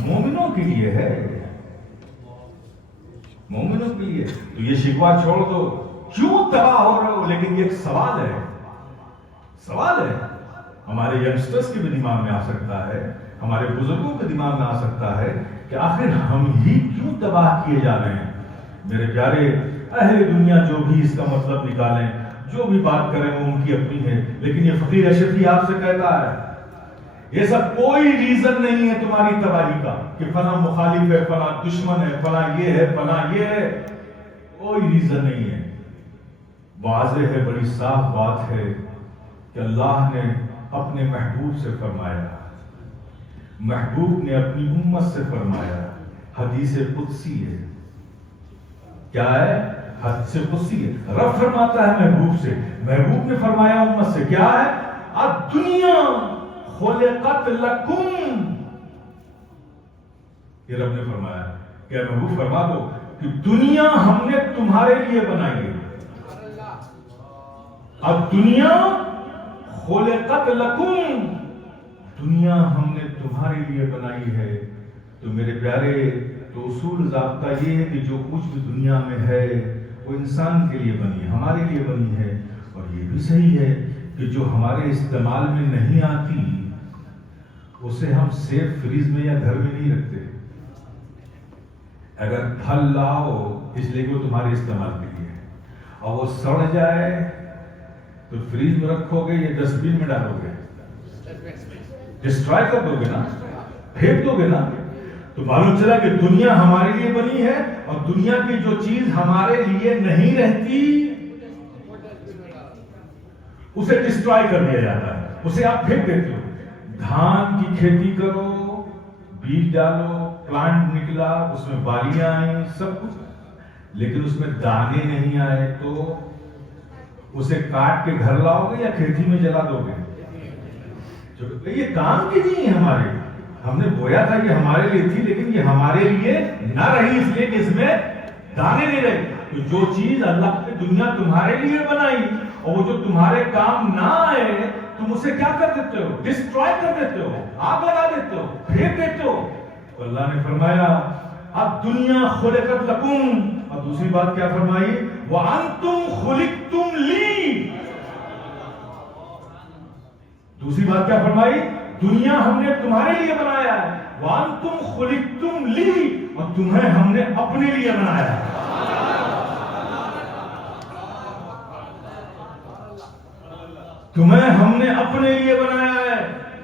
مومنوں کے لیے ہے، مومنوں کے لیے. تو یہ شکوہ چھوڑ دو، کیوں تباہ ہو رہے ہو؟ لیکن یہ ایک سوال ہے، سوال ہے. ہمارے ینگسٹرز کے بھی دماغ میں آ سکتا ہے، ہمارے بزرگوں کے دماغ میں آ سکتا ہے کہ آخر ہم ہی کیوں تباہ کیے جا رہے ہیں. میرے پیارے اہل دنیا جو بھی اس کا مطلب نکالیں، جو بھی بات کریں وہ ان کی اپنی ہے. لیکن یہ فقیر اشرفی آپ سے کہتا ہے یہ سب کوئی ریزن نہیں ہے تمہاری تباہی کا کہ فلاں مخالف ہے، فلاں دشمن ہے، فلاں یہ ہے، فلاں یہ ہے. کوئی ریزن نہیں ہے. واضح ہے، بڑی صاف بات ہے کہ اللہ نے اپنے محبوب سے فرمایا، محبوب نے اپنی امت سے فرمایا. حدیث قدسی ہے. کیا ہے؟ حدیث قدسی ہے. رب فرماتا ہے محبوب سے، محبوب نے فرمایا امت سے. کیا ہے؟ الدنیا خلقت لکم. یہ رب نے فرمایا. کیا محبوب فرما دو کہ دنیا ہم نے تمہارے لیے بنائی ہے. اب دنیا خلقت لکم، دنیا ہم نے تمہارے لیے بنائی ہے. تو میرے پیارے تو اصول ضابطہ یہ ہے کہ جو کچھ بھی دنیا میں ہے وہ انسان کے لیے بنی ہے، ہمارے لیے بنی ہے. اور یہ بھی صحیح ہے کہ جو ہمارے استعمال میں نہیں آتی اسے ہم سیف فریز میں یا گھر میں نہیں رکھتے. اگر پھل لاؤ اس لیے کہ وہ تمہارے استعمال کے لیے ہے، اور وہ سڑ جائے تو فریز میں رکھو گے یا ڈسٹ بین میں ڈالو گے؟ ڈسٹرائے کر دو گے نا، پھینک دو گے نا. تو معلوم چلا کہ دنیا ہمارے لیے بنی ہے، اور دنیا کی جو چیز ہمارے لیے نہیں رہتی اسے ڈسٹرائے کر دیا جاتا ہے، اسے آپ پھینک دیتے ہو. دھان کی کھیتی کرو بیج ڈالو، پلانٹ نکلا، اس میں بالیاں آئیں، سب کچھ، لیکن اس میں دانے نہیں آئے تو اسے کاٹ کے گھر لاؤ گے یا کھیتی میں جلا دو گے؟ یہ کام کی نہیں ہے ہمارے، ہم نے بویا تھا کہ ہمارے لیے تھی، لیکن یہ ہمارے لیے نہ رہی، اس لیے کہ اس میں دانے نہیں رہے۔ تو جو چیز اللہ نے دنیا تمہارے لیے بنائی اور وہ جو تمہارے کام نہ آئے، تم اسے کیا کر دیتے ہو؟ ڈسٹرائے کر دیتے ہو، آگ لگا دیتے ہو، پھینک دیتے ہو۔ تو اللہ نے فرمایا اب دنیا خلقت لکم، اور دوسری بات کیا فرمائی؟ وَأَنْتُمْ خُلِقْتُمْ لِي، دوسری بات کیا فرمائی؟ دنیا ہم نے تمہارے لیے بنایا ہے، وَأَنْتُمْ خُلِقْتُمْ لِي، اور تمہیں ہم نے اپنے لیے بنایا ہے۔ تمہیں ہم نے اپنے لیے بنایا ہے۔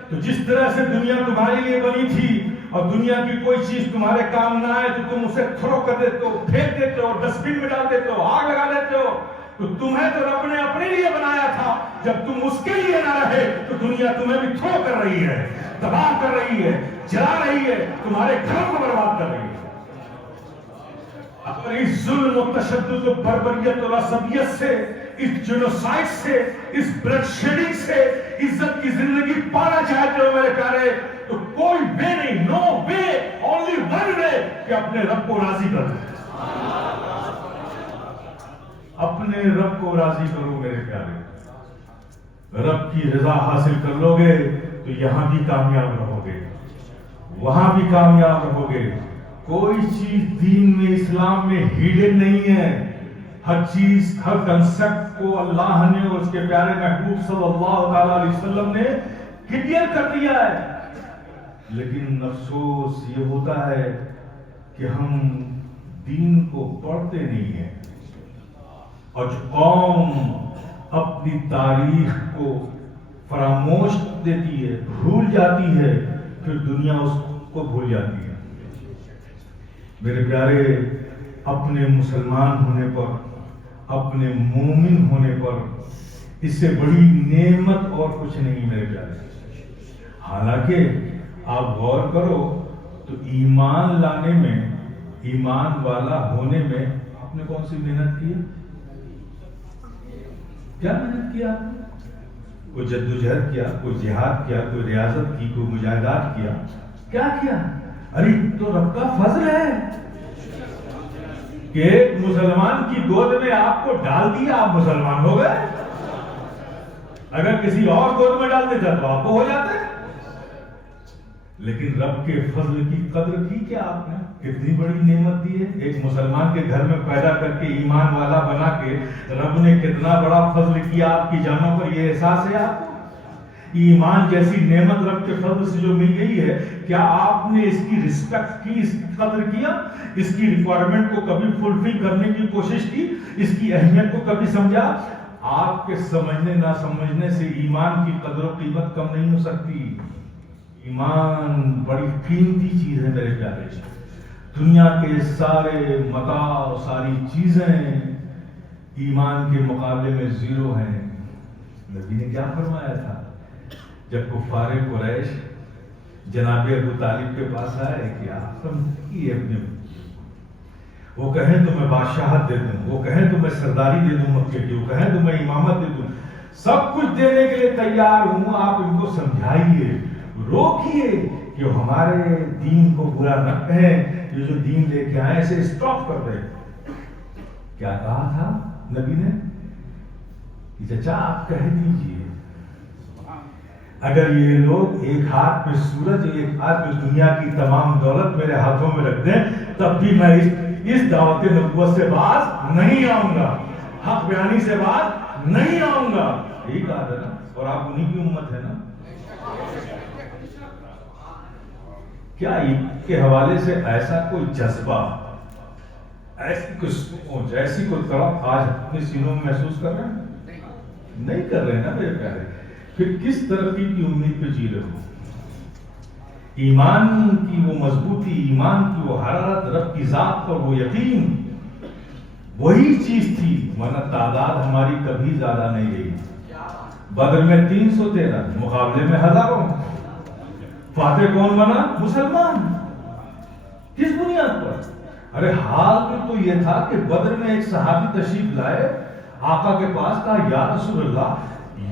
تو جس طرح سے دنیا تمہارے لیے بنی تھی اور دنیا کی کوئی چیز تمہارے کام نہ آئے تو تم اسے تھرو کر دیتے ہو، پھینک دیتے ہو، ڈسٹ بن میں ڈال دیتے ہو، آگ لگا دیتے ہو، تو تمہیں تو رب نے اپنے لیے بنایا تھا۔ جب تم اس کے لیے نہ رہے تو دنیا تمہیں بھی تھرو کر رہی ہے، تباہ کر رہی ہے، جلا رہی ہے، تمہارے گھروں کو برباد کر رہی ہے۔ اگر اس ظلم و تشدد و بربریت اور عصبیت سے، اس جنوسائیڈ سے، اس بلڈ شیڈنگ سے عزت کی زندگی پانا چاہتے ہو میرے پیارے، تو کوئی وے نہیں، نو وے، اونلی ون وے، کہ اپنے رب کو راضی کرو، اپنے رب کو راضی کرو میرے پیارے۔ رب کی رضا حاصل کر لو گے تو یہاں بھی کامیاب رہو گے، وہاں بھی کامیاب رہو گے۔ کوئی چیز دین میں، اسلام میں ہیڈن نہیں ہے، ہر چیز، ہر کنسپٹ کو اللہ نے اور اس کے پیارے محبوب صلی اللہ تعالی علیہ وسلم نے کلیئر کر دیا ہے۔ لیکن افسوس یہ ہوتا ہے کہ ہم دین کو پڑھتے نہیں ہیں، اور جو قوم اپنی تاریخ کو فراموش دیتی ہے، بھول جاتی ہے، پھر دنیا اس کو بھول جاتی ہے۔ میرے پیارے، اپنے مسلمان ہونے پر، اپنے مومن ہونے پر اس سے بڑی نعمت اور کچھ نہیں میرے پیارے۔ حالانکہ آپ غور کرو تو ایمان لانے میں، ایمان والا ہونے میں آپ نے کون سی محنت کی؟ کیا محنت کیا؟ کوئی جدوجہد کیا، کوئی جہاد کیا، کوئی ریاضت کی، کوئی مجاہدات کیا، کیا کیا؟ ارے تو رب کا فضل ہے کہ ایک مسلمان کی گود میں آپ کو ڈال دیا، آپ مسلمان ہو گئے۔ اگر کسی اور گود میں ڈال دیتا تو آپ کو ہو جاتے۔ لیکن رب کے فضل کی قدر کی کیا آپ نے؟ کتنی بڑی نعمت دی ہے، ایک مسلمان کے گھر میں پیدا کر کے، ایمان والا بنا کے رب نے کتنا بڑا فضل کیا آپ کی جانوں پر، یہ احساس ہے آپ کو؟ ایمان جیسی نعمت رب کے فضل سے جو مل گئی ہے، کیا آپ نے اس کی رسپیکٹ کی، اس کی قدر کیا، اس کی ریکوائرمنٹ کو کبھی فلفل کرنے کی کوشش کی، اس کی اہمیت کو کبھی سمجھا؟ آپ کے سمجھنے نہ سمجھنے سے ایمان کی قدر و قیمت کم نہیں ہو سکتی۔ ایمان بڑی قیمتی چیز ہے میرے پیارے۔ دنیا کے سارے متاع، ساری چیزیں ایمان کے مقابلے میں زیرو ہیں۔ نبی نے کیا فرمایا تھا جب کفار قریش جناب ابو طالب کے پاس آئے کہ آپ سمجھیے اپنے، وہ کہیں تو میں بادشاہت دے دوں، وہ کہیں تو میں سرداری دے دوں مکے کی، وہ کہیں تو میں امامت دے دوں، سب کچھ دینے کے لیے تیار ہوں، آپ ان کو سمجھائیے، روکیے کہ وہ ہمارے دین کو برا نہ کہیں، یہ جو دین لے کے آئے اسے اسٹاپ کر دیں۔ کیا کہا تھا نبی نے کہ چچا آپ کہہ دیجئے، اگر یہ لوگ ایک ہاتھ میں سورج، ایک ہاتھ میں دنیا کی تمام دولت میرے ہاتھوں میں رکھ دیں، تب بھی میں اس دعوت نبوت سے باز نہیں آؤں گا، حق بیانی سے باز نہیں آؤں گا۔ یہی کہا تھا نا، اور آپ انہی کی امت ہے نا۔ کیا ان کے حوالے سے ایسا کوئی جذبہ، ایسی کوئی سوچ، ایسی کوئی طرف آج اپنے سینوں میں محسوس کر رہے ہیں؟ نہیں کر رہے نا میرے پیارے۔ پھر کس ترقی کی امید پہ جی رہے ہو؟ ایمان کی وہ مضبوطی، ایمان کی وہ حرارت، رب کی ذات پر وہ یقین، وہی چیز تھی، ورنہ تعداد ہماری کبھی زیادہ نہیں رہی۔ بدر میں 313، مقابلے میں ہزاروں، فاتح کون بنا؟ مسلمان. کس بنیاد پر؟ ارے حال میں تو یہ تھا کہ بدر میں ایک صحابی تشریف لائے، آقا کے پاس کہا یا رسول اللہ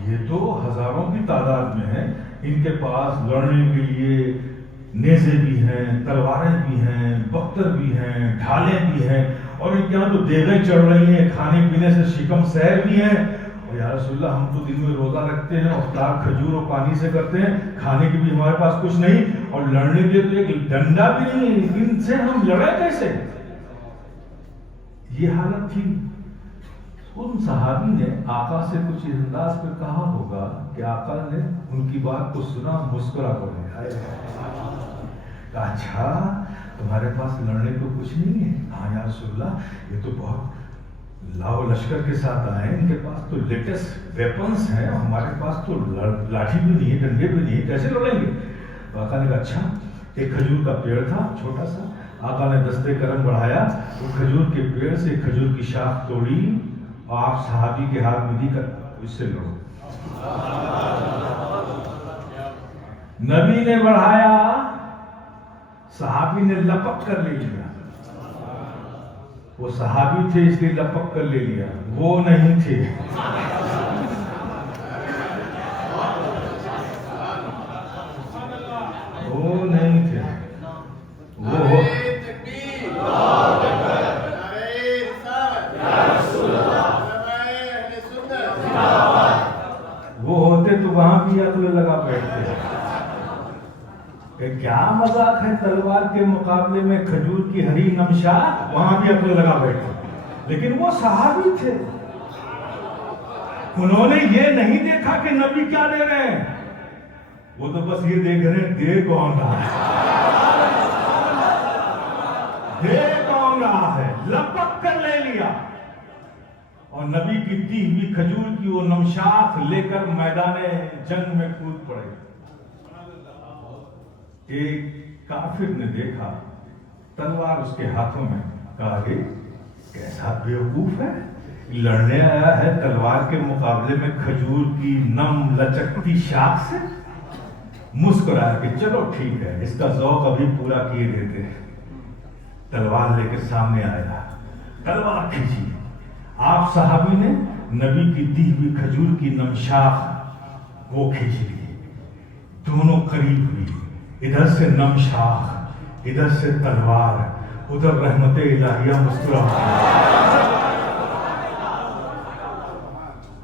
یہ تو ہزاروں کی تعداد میں ہیں، ان کے پاس لڑنے کے لیے نیزے بھی ہیں، تلواریں بھی ہیں، بختر بھی ہیں، ڈھالیں بھی ہیں، اور ان کے یہاں تو دیگیں چڑھ رہی ہیں، کھانے پینے سے شکم سیر بھی ہیں. اور یا رسول اللہ ہم تو دن میں روزہ رکھتے ہیں، افطار کھجور و پانی سے کرتے ہیں، کھانے کی بھی ہمارے پاس کچھ نہیں، اور لڑنے کے لیے تو ایک ڈنڈا بھی نہیں، ان سے ہم لڑے کیسے؟ یہ حالت تھی. ان صحابی نے آقا سے کچھ اس انداز پہ کہا ہوگا کہ آقا نے ان کی بات کو سنا، مسکرا پڑے، کہا اچھا تمہارے پاس لڑنے کو کچھ نہیں ہے؟ ہاں یا رسول اللہ یہ تو بہت لاؤ لشکر کے ساتھ آئے ہیں، ان کے پاس تو لیٹسٹ ویپنز ہیں، ہمارے پاس تو لاٹھی بھی نہیں ہے، ڈنڈے بھی نہیں ہے، کیسے لڑیں گے؟ تو آقا نے کہا اچھا. ایک کھجور کا پیڑ تھا چھوٹا سا، آقا نے دستے کرم بڑھایا، وہ کھجور کے پیڑ سے کھجور کی شاخ توڑی اور آپ صحابی کے ہاتھ میں دی کر اس سے لڑو. نبی نے بڑھایا، صحابی نے لپک کر لے لیا. وہ صحابی تھے اس لیے لپک کر لے لیا، وہ نہیں تھے. وہ نہیں تھے، وہ ہوتے تو وہاں بھی عقل لگا بیٹھتے. کہ کیا مذاق ہے تلوار کے مقابلے میں کھجور کی ہری نمشاد، وہاں بھی عقل لگا بیٹھتے. لیکن وہ صحابی تھے، انہوں نے یہ نہیں دیکھا کہ نبی کیا دے رہے ہیں، وہ تو بس یہ دیکھ رہے ہیں دے کون رہا ہے، دے کون رہا ہے. لپک کر لے لیا اور نبی کی دی ہوئی کھجور کی وہ نمشاخ لے کر میدان جنگ میں کود پڑے. ایک کافر نے دیکھا تلوار اس کے ہاتھوں میں، کہا کہ کیسا بیوقوف ہے، لڑنے آیا ہے تلوار کے مقابلے میں کھجور کی نم لچکتی شاخ سے. مسکرایا کہ چلو ٹھیک ہے، اس کا ذوق ابھی پورا کیے دیتے. تلوار لے کے سامنے آیا، تلوار کھینچی. آپ صحابی نے نبی کی دی ہوئی کھجور کی نمشاخ وہ کھینچ لی، دونوں قریب ہوئی. ادھر سے نمشاخ، ادھر سے تلوار، ادھر رحمت الہیہ مسکرا.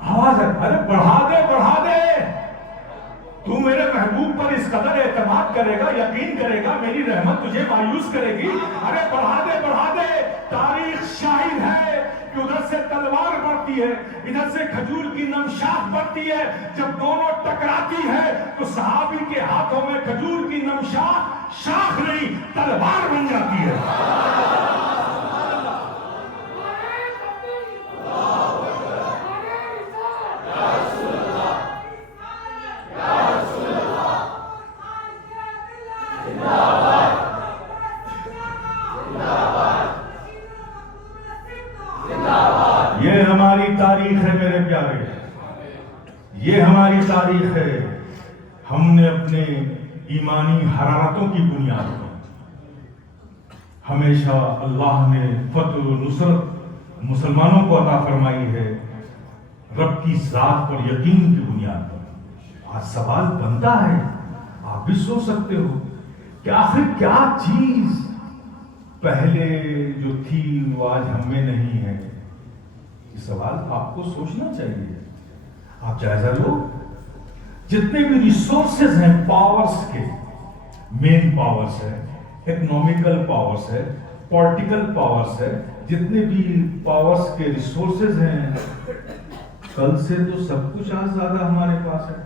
آواز ہے ارے بڑھا دے بڑھا دے، تو میرے محبوب پر اس قدر اعتماد کرے گا، یقین کرے گا، میری رحمت تجھے مایوس کرے گی؟ ارے بڑھا دے بڑھا دے. تاریخ شاہد ہے کہ ادھر سے تلوار بڑھتی ہے، ادھر سے کھجور کی نمشاخ بڑھتی ہے. جب دونوں ٹکراتی ہے تو صحابی کے ہاتھوں میں کھجور کی نمشاخ شاخ نہیں تلوار بن جاتی ہے. یہ ہماری تاریخ ہے میرے پیارے، یہ ہماری تاریخ ہے. ہم نے اپنے ایمانی حرارتوں کی بنیاد پر ہمیشہ اللہ نے فتح و نصرت مسلمانوں کو عطا فرمائی ہے، رب کی ذات پر یقین کی بنیاد پر. آج سوال بنتا ہے، آپ بھی سوچ سکتے ہو کہ آخر کیا چیز پہلے جو تھی وہ آج ہم میں نہیں ہے. یہ سوال آپ کو سوچنا چاہیے. آپ جائزہ لو، جتنے بھی ریسورسز ہیں پاورز کے، مین پاورز ہے، اکنامیکل پاورز ہے، پولیٹیکل پاورز ہے، جتنے بھی پاورز کے ریسورسز ہیں، کل سے تو سب کچھ آج زیادہ ہمارے پاس ہے.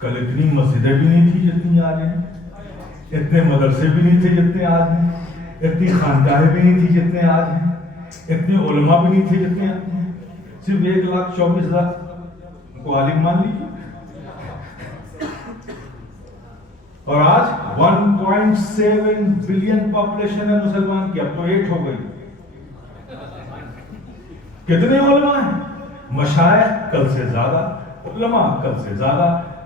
کل اتنی مسجدیں بھی نہیں تھی جتنی آج ہیں، اتنے مدرسے بھی نہیں تھے جتنے آج ہیں، اتنی خانقاہیں بھی نہیں تھی جتنے آج ہیں، اتنے علماء بھی نہیں تھے جتنے آج ہیں. صرف 1,24,000 کو عالم مان لیجیے، اور آج 1.7 بلین پاپولیشن ہے مسلمان کی. اب تو 8 ہو گئی. کتنے علماء ہیں؟ مشائخ کل سے زیادہ، علماء کل سے زیادہ،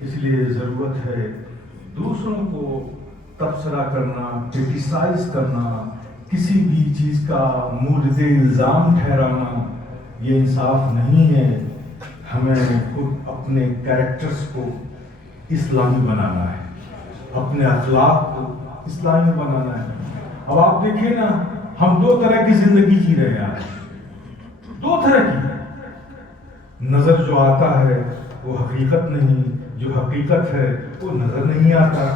اس لیے ضرورت ہے دوسروں کو تبصرہ کرنا، کرٹیسائز کرنا، کسی بھی چیز کا مورد الزام ٹھہرانا، یہ انصاف نہیں ہے۔ ہمیں خود اپنے کیریکٹرز کو اسلامی بنانا ہے، اپنے اخلاق کو اسلامی بنانا ہے۔ اب آپ دیکھیں نا، ہم دو طرح کی زندگی جی رہے ہیں، دو طرح کی۔ نظر جو آتا ہے وہ حقیقت نہیں، جو حقیقت ہے وہ نظر نہیں آتا۔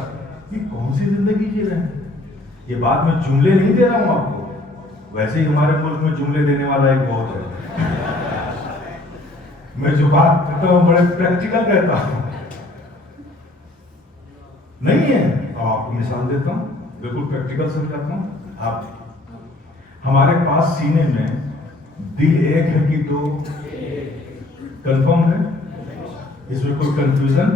یہ کون سی زندگی جی رہے ہیں؟ یہ بات میں جملے نہیں دے رہا ہوں آپ کو، ویسے ہی ہمارے ملک میں جملے دینے والا ایک بہت ہے۔ میں جو بات کرتا ہوں بڑے پریکٹیکل کہتا ہوں، نہیں ہے۔ اب آپ کو مثال دیتا ہوں، بالکل پریکٹیکل سمجھاتا ہوں۔ آپ ہمارے پاس سینے میں دل ایک ہے کہ دو؟ کنفرم ہے؟ اس میں کوئی کنفیوژن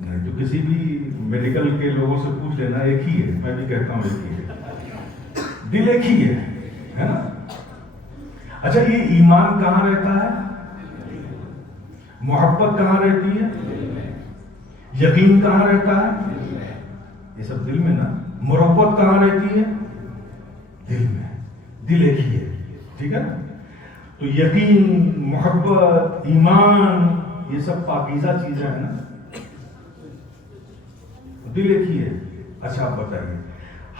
نہیں؟ تو کسی بھی میڈیکل کے لوگوں سے پوچھ لینا، ایک ہی ہے۔ میں بھی کہتا ہوں ایک ہی ہے، دل ایک ہی ہے نا؟ اچھا، یہ ایمان کہاں رہتا ہے؟ محبت کہاں رہتی ہے؟ یقین کہاں رہتا ہے؟ یہ سب دل میں نا۔ مربت کہاں رہتی ہے؟ دل میں۔ دل ایک ہی ہے، ٹھیک ہے نا؟ تو یقین، محبت، ایمان، یہ سب پاکیزہ چیزیں ہیں نا، دل ایک ہی ہے۔ اچھا آپ بتائیے،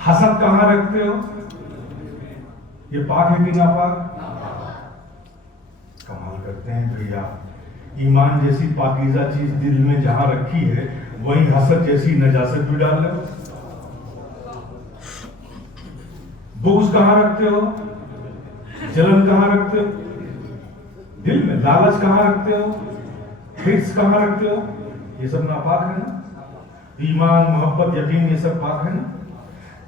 حسد کہاں رکھتے ہو؟ یہ پاک ہے کہ ناپاک؟ کمال کرتے ہیں بھیا، ایمان جیسی پاکیزہ چیز دل میں جہاں رکھی ہے، وہیں حسد جیسی نجاست بھی ڈال لو۔ بغض کہاں رکھتے ہو؟ جلن کہاں رکھتے ہو؟ دل میں۔ لالچ کہاں رکھتے ہو؟ حرص کہاں رکھتے ہو؟ یہ سب ناپاک ہے نا؟ ایمان، محبت، یقین، یہ سب پاک ہے نا؟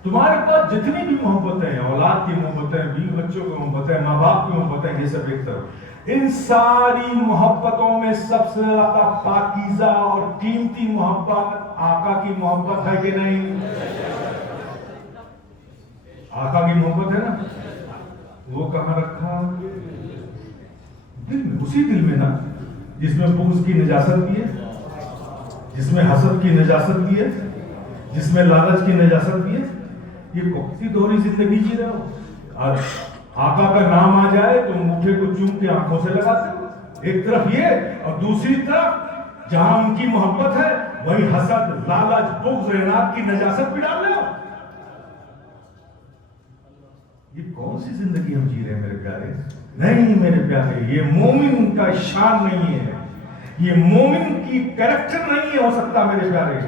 تمہارے پاس جتنی بھی محبتیں ہیں، اولاد کی محبتیں، بیوی بچوں کی محبتیں، ماں باپ کی محبتیں، یہ سب ایک طرف۔ ان ساری محبتوں میں سب سے زیادہ پاکیزہ اور قیمتی محبت آقا کی محبت ہے کہ نہیں؟ آقا کی محبت ہے نا؟ وہ کہاں رکھا؟ دل میں۔ اسی دل میں نا جس میں بغض کی نجاست بھی ہے، جس میں حسد کی نجاست بھی ہے، جس میں لالچ کی نجاست بھی ہے۔ یہ کون سی دوہری زندگی جی رہے ہو؟ اور آقا کا نام آ جائے تو انگوٹھے کو چوم کے آنکھوں سے لگاتے ہو۔ ایک طرف یہ، اور دوسری طرف جہاں ان کی محبت ہے وہی حسد، لالچ، بغض، اناد کی نجاست بھی ڈال رہے ہو۔ یہ کون سی زندگی ہم جی رہے ہیں میرے پیارے؟ نہیں میرے پیارے، یہ مومن کا شان نہیں ہے، یہ مومن کی کریکٹر نہیں ہو سکتا میرے پیارے۔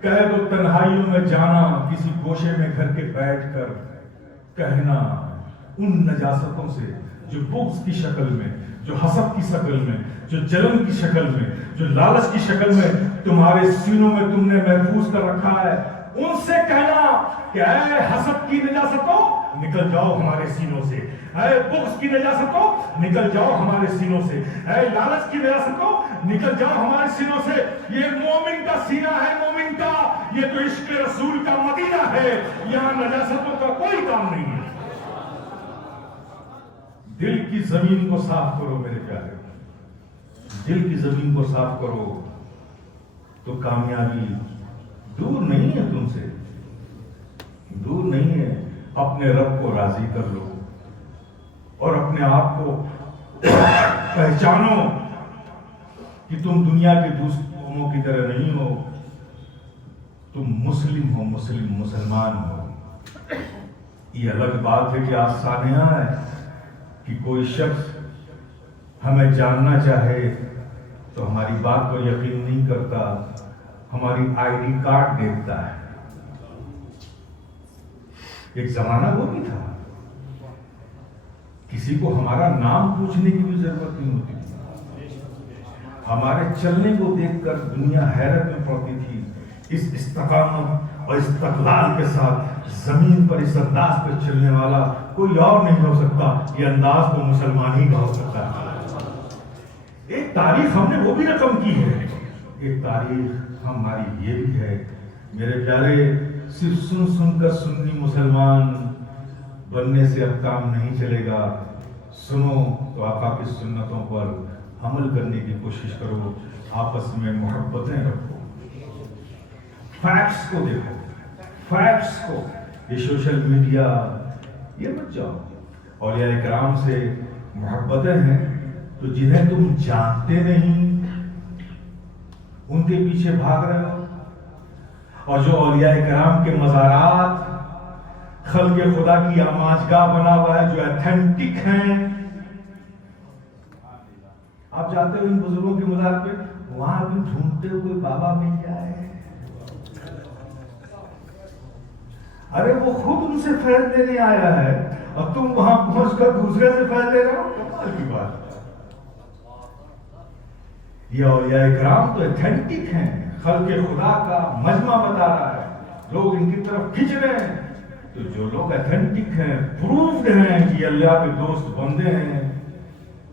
قید و تنہائیوں میں جانا، کسی گوشے میں گھر کے بیٹھ کر کہنا ان نجاستوں سے جو بغض کی شکل میں، جو حسد کی شکل میں، جو جلن کی شکل میں، جو لالچ کی شکل میں تمہارے سینوں میں تم نے محفوظ کر رکھا ہے، ان سے کہنا کہ اے حسد کی نجاستوں نکل جاؤ ہمارے سینوں سے، اے بغض کی نجاستوں نکل جاؤ ہمارے سینوں سے، اے لالچ کی نجاستوں نکل جاؤ ہمارے سینوں سے۔ یہ مومن کا سینہ ہے، مومن کا، یہ تو عشق رسول کا مدینہ ہے، یہاں نجاستوں کا کوئی کام نہیں ہے۔ دل کی زمین کو صاف کرو میرے پیارے، دل کی زمین کو صاف کرو تو کامیابی دور نہیں ہے، تم سے دور نہیں ہے۔ اپنے رب کو راضی کر لو اور اپنے آپ کو پہچانو کہ تم دنیا کے دوسرے قوموں کی طرح نہیں ہو، تم مسلم ہو، مسلمان ہو۔ یہ الگ بات ہے کہ آج سانحہ ہے کہ کوئی شخص ہمیں جاننا چاہے تو ہماری بات پر یقین نہیں کرتا، ہماری آئی ڈی کارڈ دیکھتا ہے۔ ایک زمانہ وہ بھی تھا، کسی کو ہمارا نام پوچھنے کی بھی ضرورت نہیں ہوتی تھی، ہمارے چلنے کو دیکھ کر دنیا حیرت میں پڑتی تھی۔ اس استقامت اور استقلال کے ساتھ زمین پر اس انداز پہ چلنے والا کوئی اور نہیں ہو سکتا، یہ انداز تو مسلمان ہی کا ہو سکتا ہے۔ ایک تاریخ ہم نے وہ بھی رقم کی ہے، ایک تاریخ ہماری یہ بھی ہے میرے پیارے۔ صرف سن سن کر سنی مسلمان بننے سے اب کام نہیں چلے گا، سنو تو آقا کی سنتوں پر عمل کرنے کی کوشش کرو، آپس میں محبتیں رکھو، فیکٹس کو دیکھو، فیکٹس کو. یہ سوشل میڈیا یہ مت جاؤ. اولیاء کرام سے محبتیں ہیں تو جنہیں تم جانتے نہیں ان کے پیچھے بھاگ رہے ہو، اور جو اولیاء کرام کے مزارات خلق خدا کی آماجگاہ بنا ہوا ہے، جو ایتھینٹک ہیں، آپ جاتے ہو ان بزرگوں کے مزار پہ، وہاں بھی ڈھونڈتے ہو کوئی بابا مل جائے. ارے وہ خود ان سے فیض لینے آیا ہے اور تم وہاں پہنچ کر دوسرے سے فیض لے رہے ہو. کمال کی بات. یہ اولیاء کرام تو ایتھینٹک ہیں، خلق خدا کا مجمع بتا رہا ہے، لوگ ان کی طرف کھنچ رہے ہیں. تو جو لوگ ایتھینٹک ہیں، پروفڈ ہیں کہ اللہ کے دوست بندے ہیں،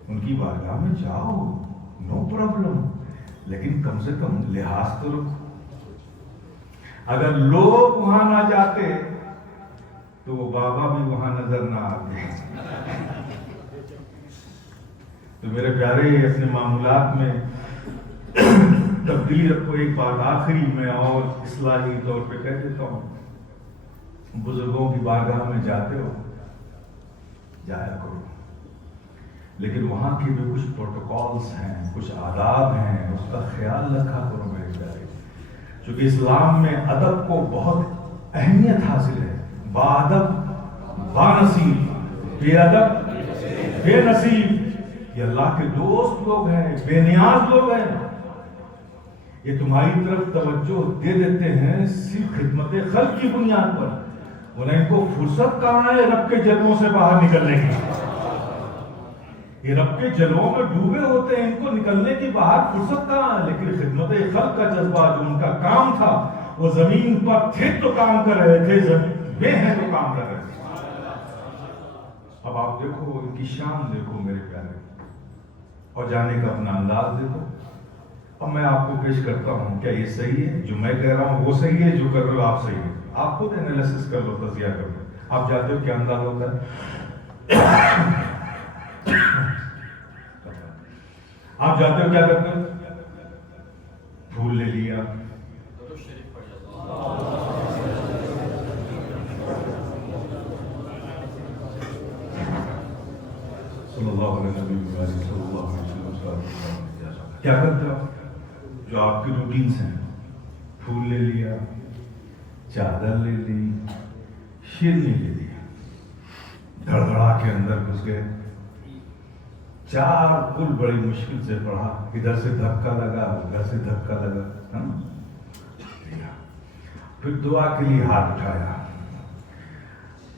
ان کی بارگاہ میں جاؤ، نو پرابلم، لیکن کم سے کم لحاظ تو رکھو. اگر لوگ وہاں نہ جاتے تو وہ بابا بھی وہاں نظر نہ آتے. تو میرے پیارے، اپنے معمولات میں تبدیلی رکھو. ایک بات آخری میں اور اصلاحی طور پہ کہہ دیتا ہوں، بزرگوں کی بارگاہ میں جاتے ہو، جایا کرو، لیکن وہاں کی بھی کچھ پروٹوکالز ہیں، کچھ آداب ہیں، اس کا خیال رکھا کرو میرے پیارے. چونکہ اسلام میں ادب کو بہت اہمیت حاصل ہے. با ادب با نصیب، بے ادب بے نصیب. یہ اللہ کے دوست لوگ ہیں، بے نیاز لوگ ہیں. یہ تمہاری طرف توجہ دے دیتے ہیں صرف خدمت خلق کی بنیاد پر. انہیں ان کو فرصت کہاں ہے رب کے جلووں سے باہر نکلنے کی؟ یہ رب کے جلووں میں ڈوبے ہوتے ہیں، ان کو نکلنے کی باہر فرصت کہاں ہے؟ لیکن خدمت خلق کا جذبہ جو ان کا کام تھا، وہ زمین پر تھے تو کام کر رہے تھے، بے ہیں تو کام کر رہے تھے. اب آپ دیکھو ان کی شان، دیکھو میرے پیارے، اور جانے کا اپنا انداز دیکھو. اب میں آپ کو پیش کرتا ہوں، کیا یہ صحیح ہے؟ جو میں کہہ رہا ہوں وہ صحیح ہے، جو کر رہے ہو آپ صحیح ہے. آپ خود انالیسس کر لو، تجزیہ کر لو. آپ جاتے ہو کیا انداز ہوتا ہے؟ آپ جاتے ہو کیا کرتے ہو؟ پھول لے لیا، صلی اللہ علیہ وسلم. کیا کرتے ہو؟ جو آپ کی روٹینز ہیں، پھول لے لیا، چادر لے لی، شیرنی لے لی، دھڑدھڑا کے اندر گھس گئے. 4 پل بڑی مشکل سے پڑھا، ادھر سے دھکا لگا، ادھر سے دھکا لگا، پھر دعا کے لیے ہاتھ اٹھایا.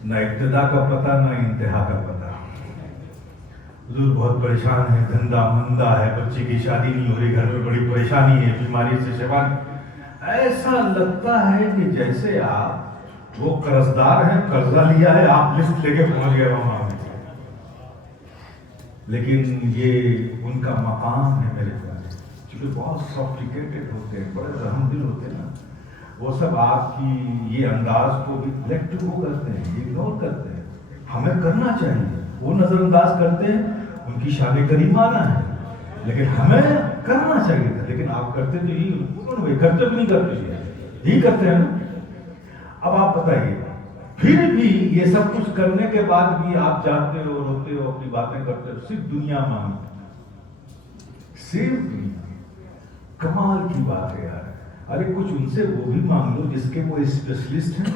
نہ ابتدا کا پتہ، نہ انتہا کا پتہ. حضور بہت پریشان ہے، دھندا مندہ ہے، بچے کی شادی نہیں ہو رہی، گھر میں بڑی پریشانی ہے، بیماری سے شفا. ایسا لگتا ہے کہ جیسے آپ وہ قرضدار ہیں، قرضہ لیا ہے، آپ لسٹ لے کے پہنچ گئے وہاں. لیکن یہ ان کا مقام ہے میرے پیارے، چونکہ بہت سافٹیکیٹڈ ہوتے ہیں، بڑے رحم دل ہوتے ہیں نا. وہ سب آپ کی یہ انداز کو نیگلیکٹ کرتے ہیں، اگنور کرتے ہیں. ہمیں کرنا چاہیے. وہ نظر انداز کرتے ہیں، ان کی شان کریمانہ ہے، لیکن ہمیں کرنا چاہیے تھا. لیکن آپ کرتے تو یہ کرتے بھی نہیں کرتے، یہی کرتے ہیں نا. اب آپ بتائیے، پھر بھی یہ سب کچھ کرنے کے بعد بھی آپ جاتے ہو، روتے ہو، اپنی باتیں کرتے ہو، صرف دنیا مانگتے، صرف دنیا. کمال کی بات ہے یار. ارے کچھ ان سے وہ بھی مانگ لو جس کے وہ اسپیشلسٹ ہیں.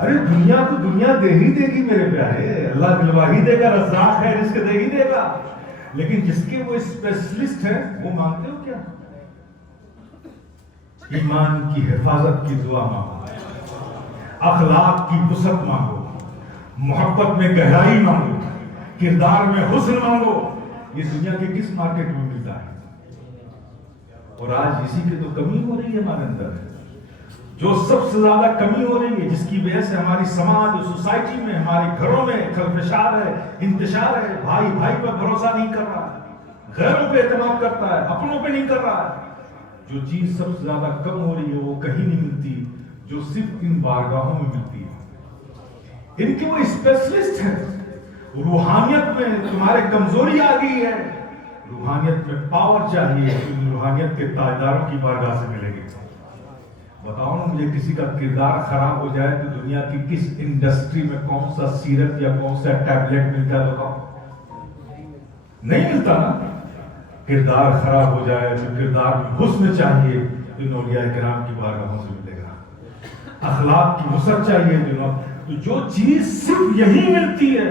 ارے دنیا کو دنیا دے ہی دے گی میرے پیارے، اللہ دلوا ہی دے گا، رزاق ہے، رزق دے ہی دے گا. لیکن جس کے وہ اسپیشلسٹ ہیں وہ مانگتے ہو کیا؟ ایمان کی حفاظت کی دعا مانگو، اخلاق کی وسعت مانگو، محبت میں گہرائی مانگو، کردار میں حسن مانگو. یہ دنیا کے کس مارکیٹ میں ملتا ہے؟ اور آج اسی کی تو کمی ہو رہی ہے ہمارے اندر. جو سب سے زیادہ کمی ہو رہی ہے، جس کی وجہ سے ہماری سماج اور سوسائٹی میں، ہمارے گھروں میں خلفشار ہے، انتشار ہے. بھائی بھائی پر بھروسہ نہیں کر رہا ہے، غیروں پہ اعتماد کرتا ہے، اپنوں پہ نہیں کر رہا ہے. جو چیز سب سے زیادہ کم ہو رہی ہے وہ کہیں نہیں ملتی، جو صرف ان بارگاہوں میں ملتی ہے. ان کے وہ اسپیشلسٹ ہیں، روحانیت میں تمہارے کمزوری آ گئی ہے، روحانیت میں پاور چاہیے، تم روحانیت کے تاجداروں کی بارگاہ سے ملے گے۔ بتاؤ نا مجھے، کسی کا کردار خراب ہو جائے تو دنیا کی کس انڈسٹری میں کون سا سیرپ یا کون سا ٹیبلٹ ملتا ہے؟ بتاؤ، نہیں ملتا نا۔ کردار خراب ہو جائے تو کردار میں حسن چاہیے، ان اولیاء کرام کی بارگاہوں سے ملے گا۔ اخلاق کی وسعت چاہیے تو جو چیز صرف یہی ملتی ہے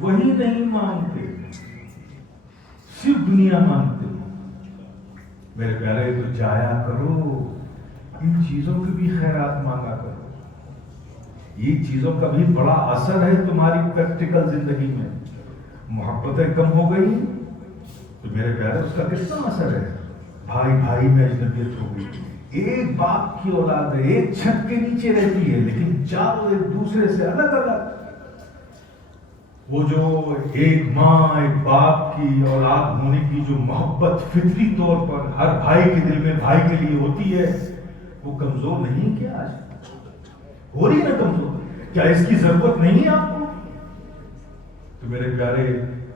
وہی نہیں مانگتے، صرف دنیا مانگتے۔ میرے پیارے، تو جایا کرو، ان چیزوں کی بھی خیرات مانگا کرو۔ یہ چیزوں کا بھی بڑا اثر ہے تمہاری پریکٹیکل زندگی میں۔ محبتیں کم ہو گئی تو میرے پیارے اس کا کتنا اثر ہے؟ بھائی بھائی میں اجنبیت ہو گئی، ایک باپ کی اولاد ہے، ایک چھت کے نیچے رہتی ہے لیکن چاروں ایک دوسرے سے الگ الگ۔ وہ جو ایک ماں ایک باپ کی اولاد ہونے کی جو محبت فطری طور پر ہر بھائی کے دل میں بھائی کے لیے ہوتی ہے، وہ کمزور نہیں کیا؟ آج ہو رہی ہے نا کمزور؟ کیا اس کی ضرورت نہیں ہے آپ کو؟ تو میرے پیارے،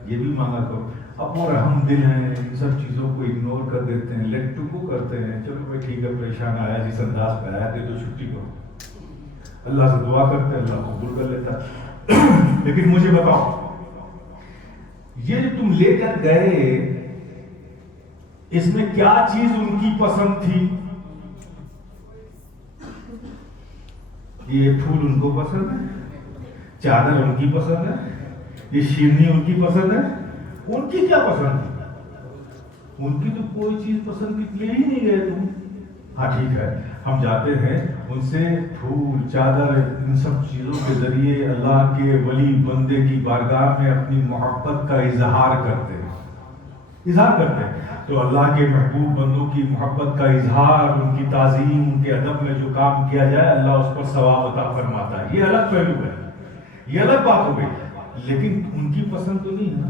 یہ بھی مانگا کرو۔ اب وہ رحم دل ہیں، ان سب چیزوں کو اگنور کر دیتے ہیں، لیٹ ٹو گو کرتے ہیں۔ چلو بھائی ٹھیک ہے، پریشان آیا جس انداز پہ آیا دے دو، چھٹی کرو۔ اللہ سے دعا کرتے ہیں، اللہ قبول کر لیتا ہے۔ لیکن مجھے بتاؤ، یہ جو تم لے کر گئے، اس میں کیا چیز ان کی پسند تھی؟ یہ پھول ان کو پسند ہے، چادر ان کی پسند ہے، یہ شیرنی ان کی پسند ہے؟ ان کی کیا پسند ہے؟ ان کی تو کوئی چیز پسند لے ہی نہیں گئے تم۔ ہاں ٹھیک ہے، ہم جاتے ہیں ان سے پھول چادر ان سب چیزوں کے ذریعے اللہ کے ولی بندے کی بارگاہ میں اپنی محبت کا اظہار کرتے ہیں، تو اللہ کے محبوب بندوں کی محبت کا اظہار، ان کی تعظیم، ان کے ادب میں جو کام کیا جائے اللہ اس پر ثواب عطا فرماتا ہے۔ یہ الگ پہلو ہے، یہ الگ بات ہو گئی، لیکن ان کی پسند تو نہیں ہے نا۔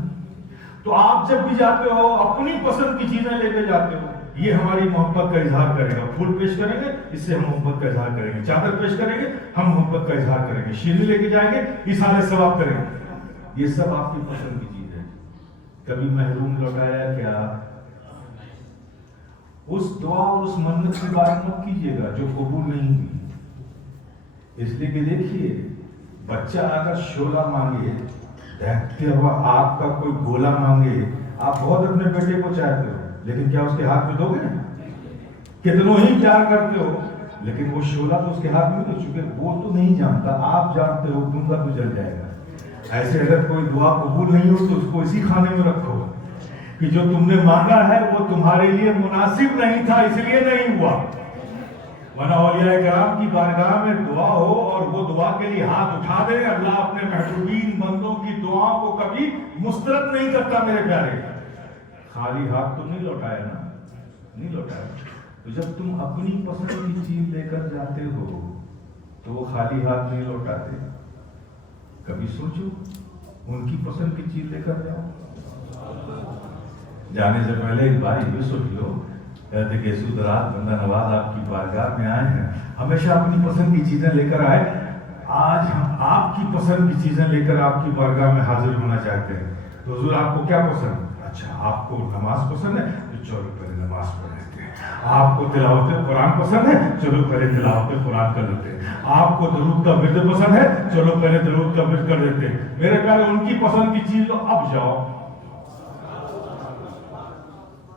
تو آپ جب بھی جاتے ہو اپنی پسند کی چیزیں لے کے جاتے ہو، یہ ہماری محبت کا اظہار کرے گا۔ پھول پیش کریں گے، اس سے ہم محبت کا اظہار کریں گے، چادر پیش کریں گے، ہم محبت کا اظہار کریں گے، شیرنی لے کے جائیں گے، اظہار ثواب کریں گے۔ یہ سب آپ کی پسند کی چیز ہے۔ کبھی محروم لوٹایا کیا؟ اس دعا اور اس منت کی بات مت کیجیے گا جو قبول نہیں ہوئی، اس لیے کہ دیکھیے، بچہ اگر شعلہ مانگے، دیکھتے ہوا آپ کا کوئی گولا مانگے، آپ بہت اپنے بیٹے کو چاہتے ہو لیکن کیا اس کے ہاتھ میں دو گے؟ کتنوں ہی پیار کرتے ہو لیکن وہ شعلہ تو اس کے ہاتھ میں دو، چونکہ وہ تو نہیں جانتا، آپ جانتے ہو، تم کا تو جل جائے گا۔ ایسے اگر کوئی دعا قبول نہیں ہو تو اس کو اسی کھانے میں رکھو کہ جو تم نے مانگا ہے وہ تمہارے لیے مناسب نہیں تھا، اس لیے نہیں ہوا۔ ورنہ اولیاء کرام کی بارگاہ میں دعا ہو اور وہ دعا کے لیے ہاتھ اٹھا دے، اللہ اپنے محبوبین بندوں کی دعاؤں کو کبھی مسترد نہیں کرتا۔ میرے پیارے، خالی ہاتھ تو نہیں لوٹایا نا، نہیں لوٹایا۔ تو جب تم اپنی پسند کی چیز لے کر جاتے ہو تو وہ خالی ہاتھ نہیں لوٹاتے۔ کبھی سوچو، ان کی پسند کی چیز لے کر جاؤ۔ جانے سے پہلے ایک بار یہ سوچ لو، کہتے کہ سودرات بندہ نواز آپ کی بارگاہ میں آئے ہیں، ہمیشہ اپنی پسند کی چیزیں لے کر آئے، آج ہم آپ کی پسند کی چیزیں لے کر آپ کی بارگاہ میں حاضر ہونا چاہتے ہیں۔ تو حضور آپ کو کیا پسند؟ اچھا آپ کو نماز پسند ہے تو چلو پہلے نماز پڑھ لیتے ہیں۔ آپ کو تلاوت قرآن پسند ہے، چلو پہلے تلاوت قرآن کر لیتے ہیں۔ آپ کو درود کا ورد پسند ہے، چلو پہلے درود کا ورد کر لیتے ہیں۔ میرے پیارے، ان کی پسند کی چیز تو اب جاؤ۔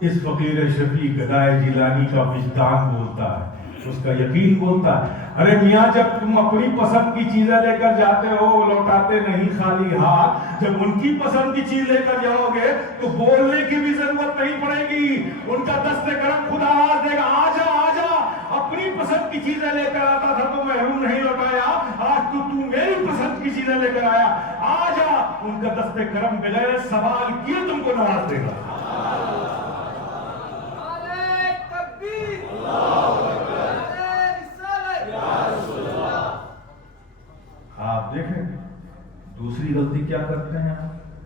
اس فقیر شفیع گدائے جیلانی کا وجدان بولتا ہے، اس کا یقین بولتا ہے، ارے میاں جب تم اپنی پسند کی چیزیں لے کر جاتے ہو لوٹاتے نہیں خالی ہاتھ، جب ان کی پسند کی چیز لے کر جاؤ گے تو بولنے کی بھی ضرورت نہیں پڑے گی، ان کا دست کرم خدا آواز دے گا، آجا آجا، اپنی پسند کی چیزیں لے کر آتا تھا تو محروم نہیں لوٹایا، آج تو میری پسند کی چیزیں لے کر آیا، آجا، ان کا دست کرم بغیر سوال کیے تم کو نواز دے گا۔ آپ دیکھیں دوسری غلطی کیا کرتے ہیں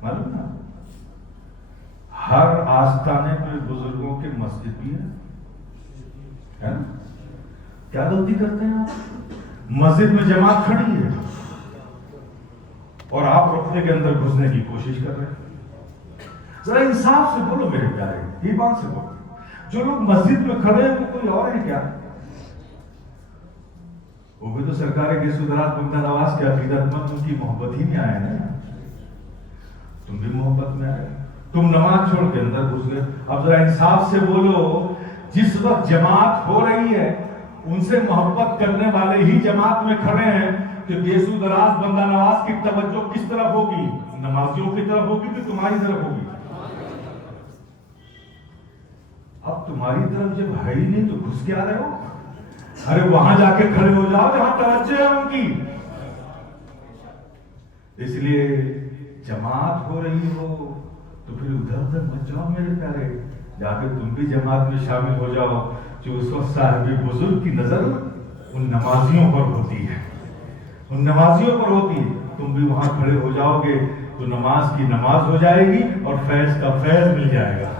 معلوم نا؟ ہر آستانے پہ بزرگوں کے مسجد بھی ہے نا؟ کیا غلطی کرتے ہیں آپ؟ مسجد میں جماعت کھڑی ہے، اور آپ رقبے کے اندر گھسنے کی کوشش کر رہے ہیں. ذرا انصاف سے بولو میرے پیارے, ایمان سے بولو. جو لوگ مسجد میں کھڑے ہیں وہ کوئی اور ہیں کیا؟ وہ بھی تو سرکار گیسو درات بندہ نواز کے عقیدت مند, ان کی محبت ہی میں آئے نا. تم بھی محبت میں آئے, تم نماز چھوڑ کے اندر گھس گئے. اب ذرا انصاف سے بولو, جس وقت جماعت ہو رہی ہے ان سے محبت کرنے والے ہی جماعت میں کھڑے ہیں, تو گیسو دراز بندہ نواز کی توجہ کس طرف ہوگی؟ نمازیوں کی طرف ہوگی کہ تمہاری طرف ہوگی؟ اب تمہاری طرف جب ہے ہی نہیں تو گھس کے آ رہے ہو. ارے وہاں جا کے کھڑے ہو جاؤ جہاں توجہ ہے ان کی. اس لیے جماعت ہو رہی ہو تو پھر ادھر ادھر مت جاؤ میرے پیارے, جا کے تم بھی جماعت میں شامل ہو جاؤ. جو اس وقت صاحب بزرگ کی نظر ان نمازیوں پر ہوتی ہے, ان نمازیوں پر ہوتی ہے. تم بھی وہاں کھڑے ہو جاؤ گے تو نماز کی نماز ہو جائے گی اور فیض کا فیض مل جائے گا.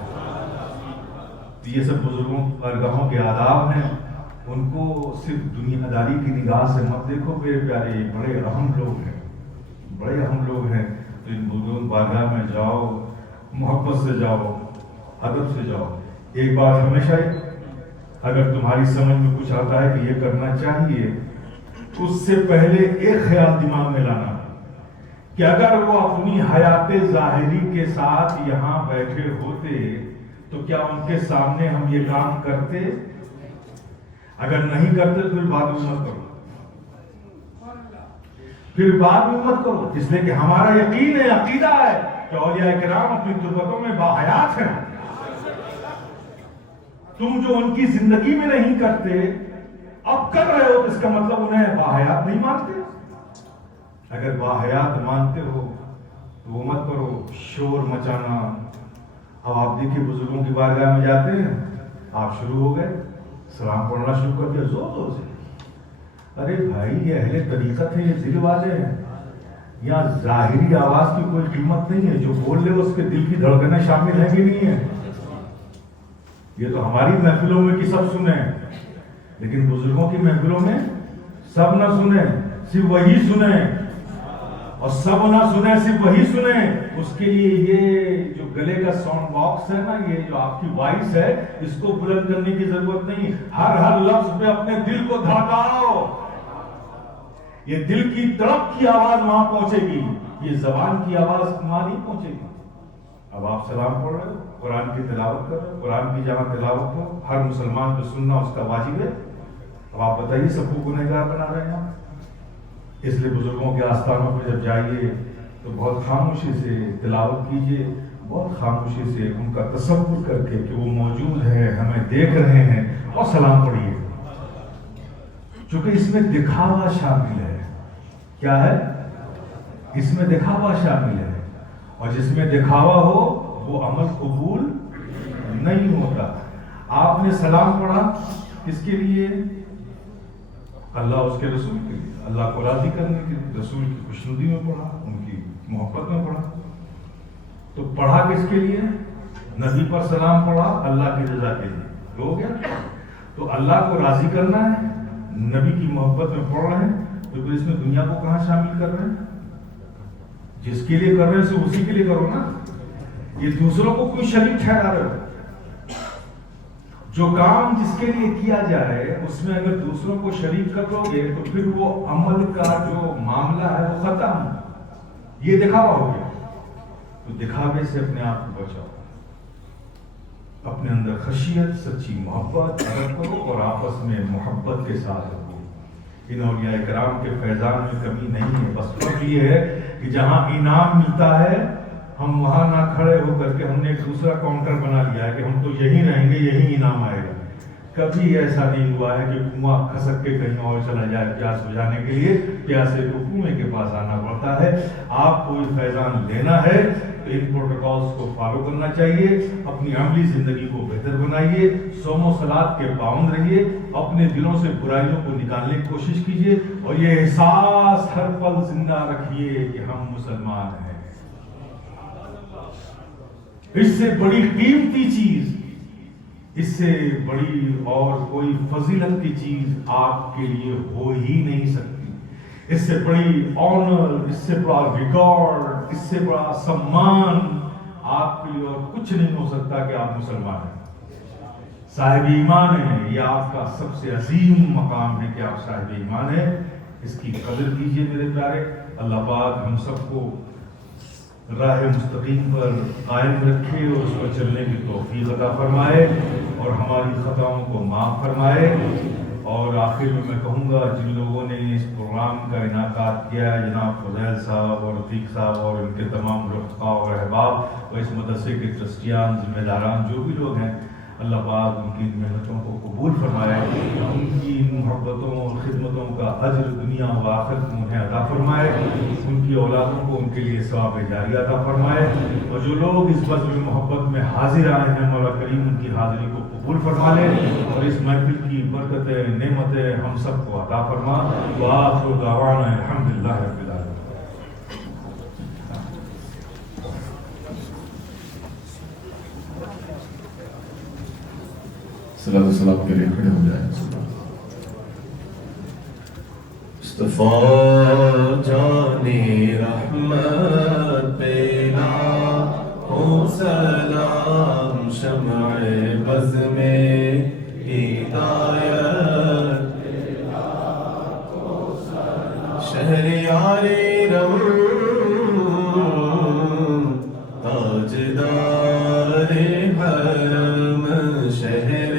یہ سب بزرگوں درگاہوں کے آداب ہیں, ان کو صرف دنیا داری کی نگاہ سے مت دیکھو میرے پیارے. بڑے اہم لوگ ہیں, بڑے اہم لوگ ہیں. تو ان بزرگوں بارگاہ میں جاؤ, محبت سے جاؤ, ادب سے جاؤ. ایک بات ہمیشہ, اگر تمہاری سمجھ میں کچھ آتا ہے کہ یہ کرنا چاہیے, اس سے پہلے ایک خیال دماغ میں لانا کہ اگر وہ اپنی حیات ظاہری کے ساتھ یہاں بیٹھے ہوتے تو کیا ان کے سامنے ہم یہ کام کرتے؟ اگر نہیں کرتے تو پھر بعد میں مت کرو, پھر بعد میں مت کرو. اس لیے کہ ہمارا یقین ہے, عقیدہ ہے کہ اولیاء کرام اپنی تربتوں میں باحیات ہیں. تم جو ان کی زندگی میں نہیں کرتے اب کر رہے ہو, اس کا مطلب انہیں باحیات نہیں مانتے. اگر باحیات مانتے ہو تو وہ مت کرو شور مچانا. اب آپ دیکھیے بزرگوں کی بارگاہ میں جاتے ہیں, آپ شروع ہو گئے, سلام پڑھنا شروع کر دیا زور زور سے. ارے بھائی یہ اہل طریقت ہے, یہ دل والے ہیں. یہاں ظاہری آواز کی کوئی قیمت نہیں ہے, جو بول لے اس کے دل کی دھڑکنیں شامل ہیں کہ نہیں ہے. یہ تو ہماری محفلوں میں کہ سب سنیں, لیکن بزرگوں کی محفلوں میں سب نہ سنیں, صرف وہی سنیں, اور سب نہ سنیں صرف وہی سنیں. اس کے لیے یہ جو گلے کا ساؤنڈ باکس ہے نا, یہ جو آپ کی وائس ہے, اس کو بلند کرنے کی ضرورت نہیں. ہر لفظ پہ اپنے دل کو دھڑکاؤ. یہ دل کی تڑپ کی آواز وہاں پہنچے گی, یہ زبان کی آواز وہاں نہیں پہنچے گی. اب آپ سلام پڑھ رہے ہو, قرآن کی تلاوت کر رہے ہو, قرآن کی جہاں تلاوت ہو ہر مسلمان کو سننا اس کا واجب ہے. اب آپ بتائیے سب کو گنہگار بنا رہے ہیں. اس لیے بزرگوں کے آستانوں پہ جب جائیے تو بہت خاموشی سے تلاوت کیجیے, بہت خاموشی سے ان کا تصور کر کے کہ وہ موجود ہے, ہمیں دیکھ رہے ہیں, اور سلام پڑھیے. چونکہ اس میں دکھاوا شامل ہے. کیا ہے اس میں؟ دکھاوا شامل ہے, اور جس میں دکھاوا ہو وہ عمل قبول نہیں ہوتا. آپ نے سلام پڑھا کس کے لیے؟ اللہ اس کے رسول کے لیے, اللہ کو راضی کرنے کے لیے, رسول کی خوشنودی میں پڑھا, ان کی محبت میں پڑھا. تو پڑھا کس کے لیے؟ نبی پر سلام پڑھا اللہ کی رضا کے لیے, ہو گیا. تو اللہ کو راضی کرنا ہے, نبی کی محبت میں پڑھ رہے ہیں, تو پھر اس میں دنیا کو کہاں شامل کر رہے ہیں؟ جس کے لیے کر رہے ہیں اسی کے لیے کرو نا. یہ دوسروں کو کوئی شریک ٹھہرا رہے ہو. جو کام جس کے لیے کیا جائے اس میں اگر دوسروں کو شریک کر لو گے تو پھر وہ عمل کا جو معاملہ ہے وہ ختم. یہ دکھاوا ہو گیا. تو دکھاوے سے اپنے آپ کو بچاؤ, اپنے اندر خشیت, سچی محبت ادب کرو, اور آپس میں محبت کے ساتھ رہو. ان اولیاء کرام کے فیضان میں کمی نہیں ہے. بس فرق یہ ہے کہ جہاں انعام ملتا ہے ہم وہاں نہ کھڑے ہو کر کے ہم نے ایک دوسرا کاؤنٹر بنا لیا ہے کہ ہم تو یہی رہیں گے, یہی انعام آئے گا. کبھی ایسا نہیں ہوا ہے کہ کنواں کھسک کے کہیں اور چلا جائے پیاس بجھانے کے لیے. پیاسے کو کنویں کے پاس آنا پڑتا ہے. آپ کوئی فیضان لینا ہے تو ان پروٹوکالز کو فالو کرنا چاہیے. اپنی عملی زندگی کو بہتر بنائیے, صوم و صلات کے پابند رہیے, اپنے دلوں سے برائیوں کو نکالنے کی کوشش کیجیے, اور یہ احساس ہر پل زندہ رکھیے کہ ہم مسلمان ہیں. اس سے بڑی قیمتی چیز, اس سے بڑی اور کوئی فضیلت کی چیز آپ کے لیے ہو ہی نہیں سکتی. اس سے بڑی آنر، اس سے بڑا ریکارڈ، اس سے بڑا سمان آپ کے لیے اور کچھ نہیں ہو سکتا کہ آپ مسلمان ہیں، صاحب ایمان ہیں۔ یہ آپ کا سب سے عظیم مقام ہے کہ آپ صاحب ایمان ہیں۔ اس کی قدر کیجئے میرے پیارے۔ اللہ پاک ہم سب کو راہ مستقیم پر قائم رکھے اور اس پر چلنے کی توفیق عطا فرمائے اور ہماری خطاؤں کو معاف فرمائے۔ اور آخر میں کہوں گا جن لوگوں نے اس پروگرام کا انعقاد کیا ہے، جناب فضیل صاحب اور رفیق صاحب اور ان کے تمام رفقا اور احباب اور اس مدرسے کے ٹرسٹیان، ذمہ داران، جو بھی لوگ ہیں، اللہ پاک ان کی محنتوں کو قبول فرمائے، ان کی محبتوں اور خدمتوں کا اجر دنیا و آخرت میں انہیں عطا فرمائے، ان کی اولادوں کو ان کے لیے ثواب جاریہ عطا فرمائے، اور جو لوگ اس بزم محبت میں حاضر آئے ہیں مولا کریم ان کی حاضری کو قبول فرما لے اور اس محفل کی برکتیں نعمتیں ہم سب کو عطا فرما۔ وآخر دعوانا الحمدللہ رب العالمین۔ صلاۃ و سلام کے لیے کھڑے ہو جائیں۔ مصطفیٰ جانے رحمت پیلا ہو سلام، شمع بز میں ہدایت شہریار تاجدار حرم، شہر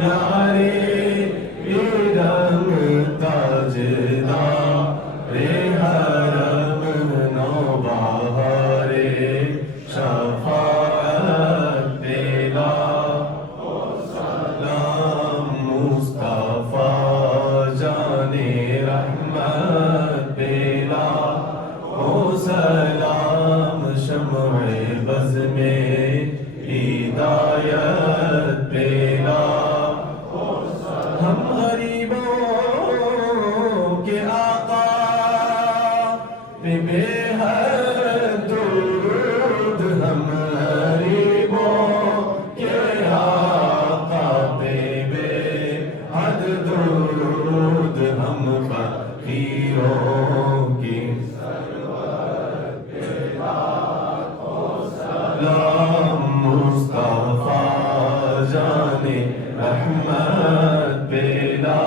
یار رم، تاجدار حرم، نوبہار شفاعت پیلا سلام، مصطفیٰ جانے رحمت پیلا ہو سلام، شمع بز میں ہدایت پیلا، ہم غریبوں کے آقا پہ بے حد درود، ہم غریبوں کے آقا پہ بے حد درود، ہم فقیروں کی سلام، مصطفیٰ جانے رحمت پیلا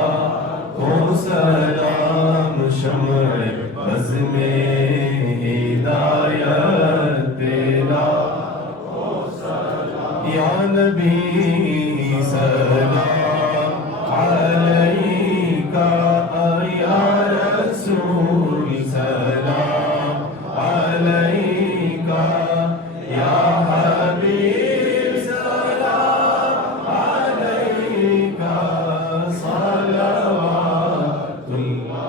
ہو سلام، شمع بز میں ہدایت پیلا، یا نبی سلام علیکہ، یا رسول سلام علیکہ، یا حبیب سلام علیکہ، صلوات اللہ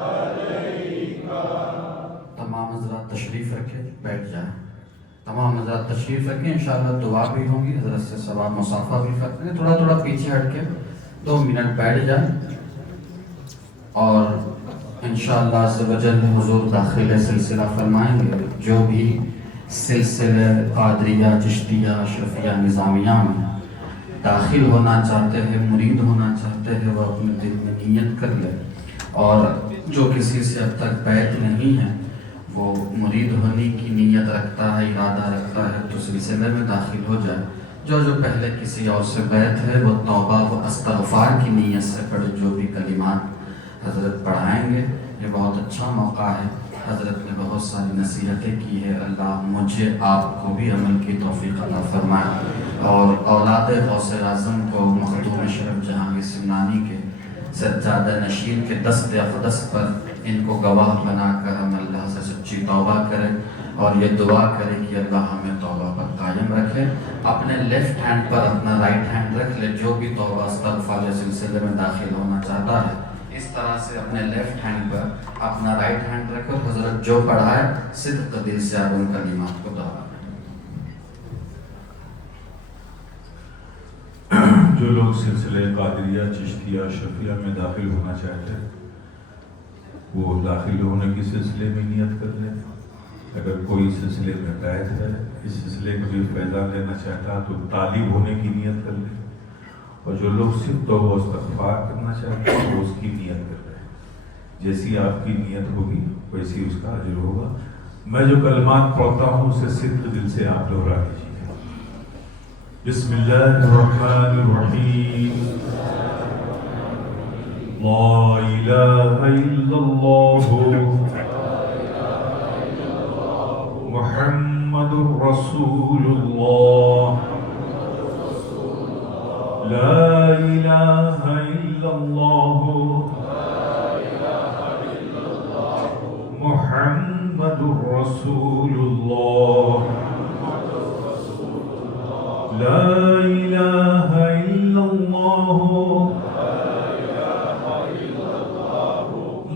علیکہ۔ تمام حضرات تشریف رکھیں، بیٹھ جائیں۔ تمام حضرات تشریف رکھیں، انشاءاللہ دعا بھی ہوگی، حضرت سے ثواب مصافحہ بھی کریں۔ تھوڑا تھوڑا پیچھے ہٹ کے 2 منٹ بیٹھ جائیں اور انشاءاللہ عز و جل حضور داخل سلسلہ فرمائیں گے۔ جو بھی سلسلہ قادریہ، چشتیہ، اشرفیہ، نظامیہ میں داخل ہونا چاہتے ہیں، مرید ہونا چاہتے ہیں، وہ اپنے دل میں نیت کر لے، اور جو کسی سے اب تک بیعت نہیں ہے وہ مرید ہونے کی نیت رکھتا ہے، ارادہ رکھتا ہے، تو سلسلے میں داخل ہو جائے۔ جو پہلے کسی اور سے بیعت ہے وہ توبہ و استغفار کی نیت سے پڑھے۔ جو بھی کلمات حضرت پڑھائیں گے یہ بہت اچھا موقع ہے، حضرت نے بہت ساری نصیحتیں کی ہے، اللہ مجھے آپ کو بھی عمل کی توفیق عطا فرمائے، اور اولاد غوث اعظم کو مخدوم شرف جہانگیر سمنانی کے سجادہ نشین کے دست اقدس پر ان کو گواہ بنا کر ہم اللہ سے سچی توبہ کریں اور یہ دعا کریں کہ اللہ ہمیں توبہ پر قائم رکھے۔ اپنے لیفٹ ہینڈ پر اپنا رائٹ ہینڈ رکھ لے، جو بھی توبہ استغفار سلسلے میں داخل ہونا چاہتا ہے اس طرح سے اپنے لیفٹ ہینڈ پر اپنا رائٹ ہینڈ رکھ کر حضرت جو پڑھائے صدق دل سے آپ ان کلمات کو دہرائیں۔ جو لوگ سلسلے قادریہ، چشتیہ، اشرفیہ میں داخل ہونا چاہتے ہیں وہ داخل ہونے کی سلسلے میں نیت کر لیں۔ اگر کوئی سلسلے میں بیعت ہے، اس سلسلے کا بھی فیضان لینا چاہتا ہے تو طالب ہونے کی نیت کر لیں، اور جو لوگ صرف توبہ و استغفار کرنا چاہتے ہیں وہ اس کی نیت کر رہے ہیں۔ جیسی آپ کی نیت ہوگی ویسی اس کا اجر ہوگا. میں جو کلمات پڑھتا ہوں اسے صدق دل سے آپ دہرا لیجیے. بسم اللہ الرحمن الرحیم. لا الہ الا اللہ محمد رسول اللہ. لا الہ الا اللہ محمد رسول اللہ. لا الہ الا اللہ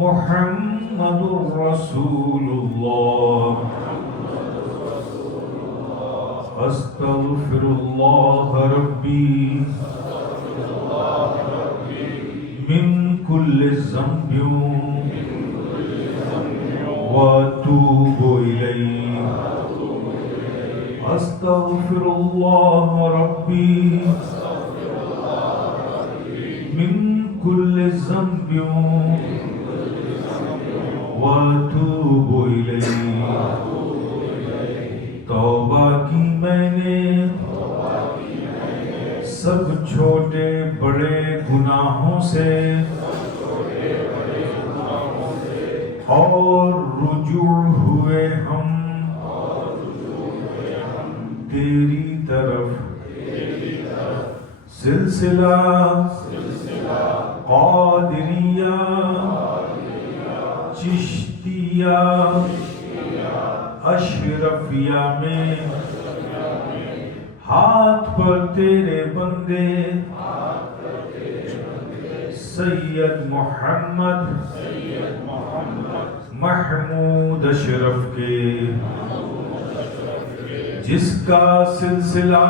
محمد رسول اللہ. استغفر اللہ ربی من کل ذنب واتوب الیہ. استغفر اللہ ربی من کل ذنب واتوب الیہ. توبہ کی میں نے سب چھوٹے بڑے گناہوں سے اور رجوع ہوئے ہم تیری طرف. سلسلہ قادریہ چشتیہ اشرفیہ میں ہاتھ پر تیرے بندے سید محمد محمود اشرف کے، جس کا سلسلہ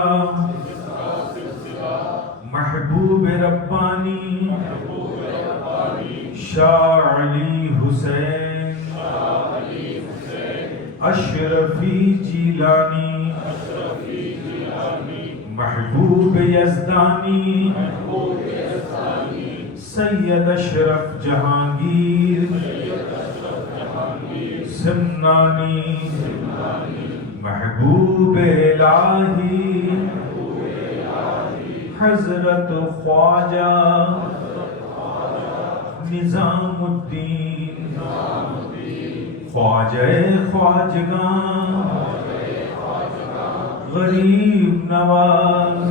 محبوب ربانی شاہ علی حسین اشرفی جیلانی محبوب یزدانی سید اشرف جہانگیر سمنانی محبوب الہی حضرت خواجہ نظام الدین خواجہ خواجگاں غریب نواز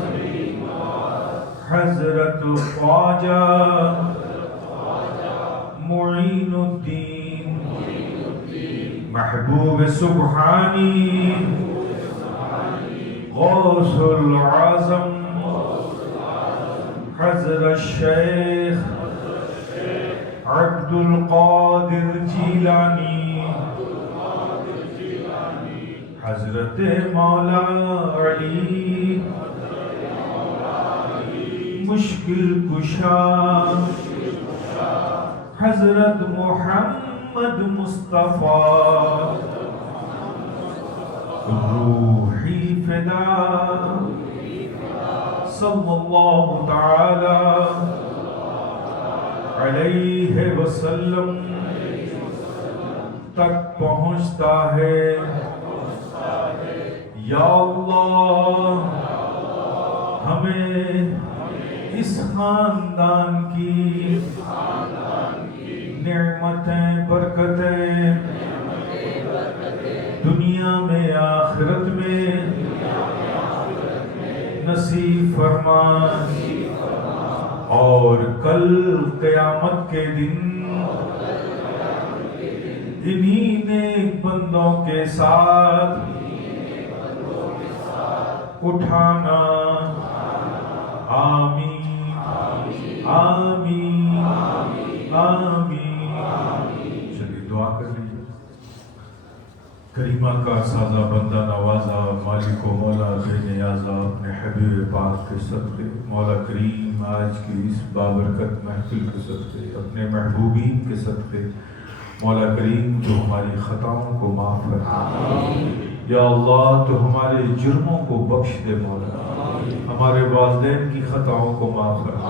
حضرت خواجہ معین الدین محبوب سبحانی غوث العظم حضرت شیخ عبد القادر جیلانی حضرت مولا علی مشکل کشا حضرت محمد مصطفیٰ روحی فدا صلی اللہ تعالی علیہ وسلم تک پہنچتا ہے. یا اللہ ہمیں اس خاندان کی نعمتیں برکتیں دنیا میں آخرت میں نصیب فرما، اور کل قیامت کے دن انہی نیک بندوں کے ساتھ اٹھانا. آمین آمین آمین. چلیے دعا کر لیجیے. کریمہ کا سازہ بندہ نوازا مالک و مولا بے نیازا اپنے حبیب پاک کے صدقے مولا کریم آج کی اس بابرکت محفل کے صدقے اپنے محبوبین کے صدقے مولا کریم جو ہماری خطاؤں کو معاف کرتا ہے یا اللہ تو ہمارے جرموں کو بخش دے مولا، ہمارے والدین کی خطاؤں کو معاف فرما،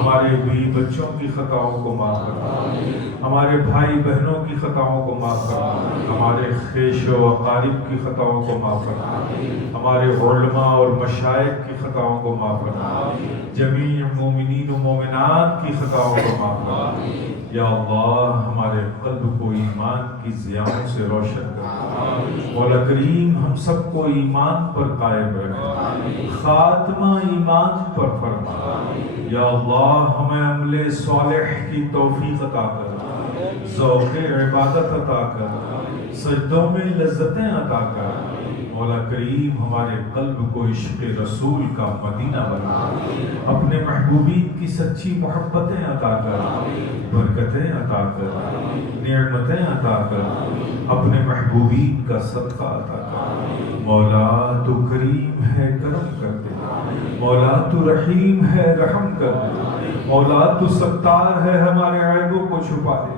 ہمارے بیوی بچوں کی خطاؤں کو معاف فرما، ہمارے بھائی بہنوں کی خطاؤں کو معاف فرما، ہمارے خیش و اقارب کی خطاؤں کو معاف فرما، ہمارے علماء اور مشائخ کی خطاؤں کو معاف فرما، جمیع مومنین و مومنات کی خطاؤں کو معاف فرما۔ یا اللہ ہمارے قلب کو ایمان کی ضیاؤں سے روشن کر، مولا کریم ہم سب کو ایمان پر قائم رکھ، خاتمہ ایمان پر فرما۔ یا اللہ ہمیں عمل صالح کی توفیق عطا کر، ذوق عبادت عطا کر، سجدوں میں لذتیں عطا کر۔ مولا کریم ہمارے قلب کو عشق رسول کا مدینہ بنا، اپنے محبوبین کی سچی محبتیں عطا کر، برکتیں عطا کر، نعمتیں عطا کر، اپنے محبوبین کا صدقہ عطا کر۔ مولا تو کریم ہے کرم کر دے، مولا تو رحیم ہے رحم کر دے، مولا تو ستار ہے ہمارے عیبوں کو چھپا دے۔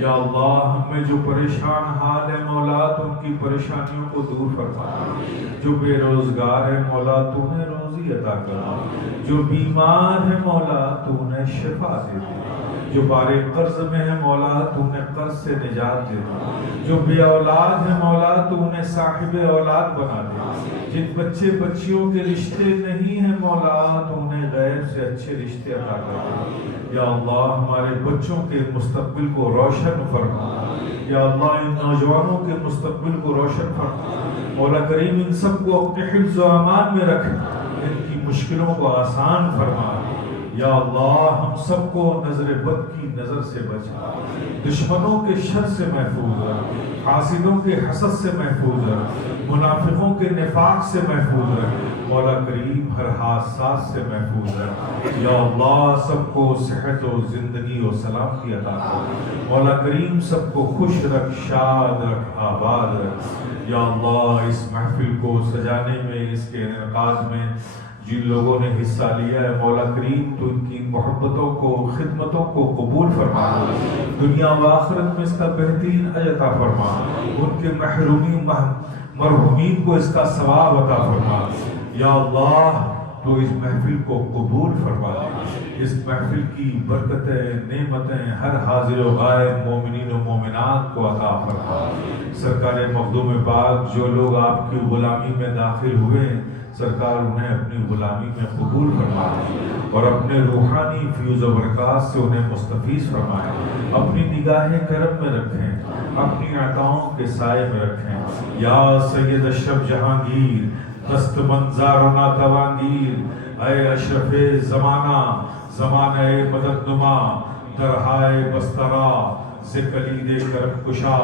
یا اللہ ہم میں جو پریشان حال ہے مولا تو ان کی پریشانیوں کو دور فرما، جو بے روزگار ہے مولا تو انہیں روزی عطا کر، جو بیمار ہے مولا تو انہیں شفا دے دے، جو بارے قرض میں ہے مولا تو انہیں قرض سے نجات دے دے، جو بے اولاد ہے مولا تو انہیں صاحب اولاد بنا دے، جن بچے بچیوں کے رشتے نہیں ہیں مولا تو انہیں غیر سے اچھے رشتے عطا کر دے۔ یا اللہ ہمارے بچوں کے مستقبل کو روشن فرما، یا اللہ ان نوجوانوں کے مستقبل کو روشن فرما، مولا کریم ان سب کو اپنے حفظ و امان میں رکھ، ان کی مشکلوں کو آسان فرما۔ یا اللہ ہم سب کو نظر بد کی نظر سے بچا، دشمنوں کے شر سے محفوظ رکھ، حاسدوں کے حسد سے محفوظ رکھ، منافقوں کے نفاق سے محفوظ رکھ، مولا کریم ہر حادثات سے محفوظ رکھ۔ یا اللہ سب کو صحت و زندگی و سلامتی عطا کر، مولا کریم سب کو خوش رکھ، شاد رکھ، آباد رکھ۔ یا اللہ اس محفل کو سجانے میں، اس کے انعقاد میں جن لوگوں نے حصہ لیا ہے مولا کریم تو ان کی محبتوں کو، خدمتوں کو قبول فرما، دنیا و آخرت میں اس کا بہترین اجر عطا فرما، ان کے مرحومین کو اس کا ثواب عطا فرما۔ یا اللہ تو اس محفل کو قبول فرما، اس محفل کی برکتیں، نعمتیں ہر حاضر و غائب مومنین و مومنات کو عطا فرما۔ سرکار مخدوم پاک جو لوگ آپ کی غلامی میں داخل ہوئے سرکار انہیں اپنی غلامی میں قبول فرمائے اور اپنے روحانی فیوز و برکات سے انہیں مستفیض فرمائے، اپنی نگاہ کرم میں رکھیں، اپنی عطاؤں کے سائے میں رکھیں۔ یا سید اشرف جہانگیر، دست منظار و ناتوانگیر، اے اشرف زمانہ، زمانہ مدد نما، درہائے بسترا سے کلید کرم کشا،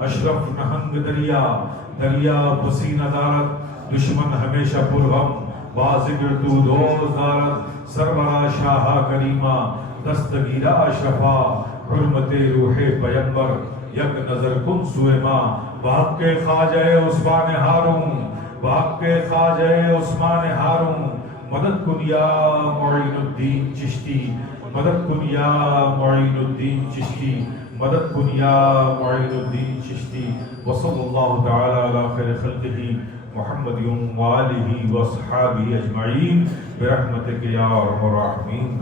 اشرف نہنگ دریا، دریا بسی ندارت، دشمن ہمیشہ پرغم، بازگر تو دوست دارت، سربراہ شاہ کریمہ، دستگیرہ شفا، حرمت روح پیمبر، یک نظر کن سوئے ماں، بحق کے خواجہ عثمان ہارون، بحق کے خواجہ عثمان ہارون، مدد کن یا معین الدین چشتی، مدد کن یا معین الدین چشتی، مدد کن یا معین الدین چشتی۔ وصلی اللہ تعالی علی خیر خلقہ محمد وآلہ وصحابہ اجمعین برحمتک یا ارحم الراحمین۔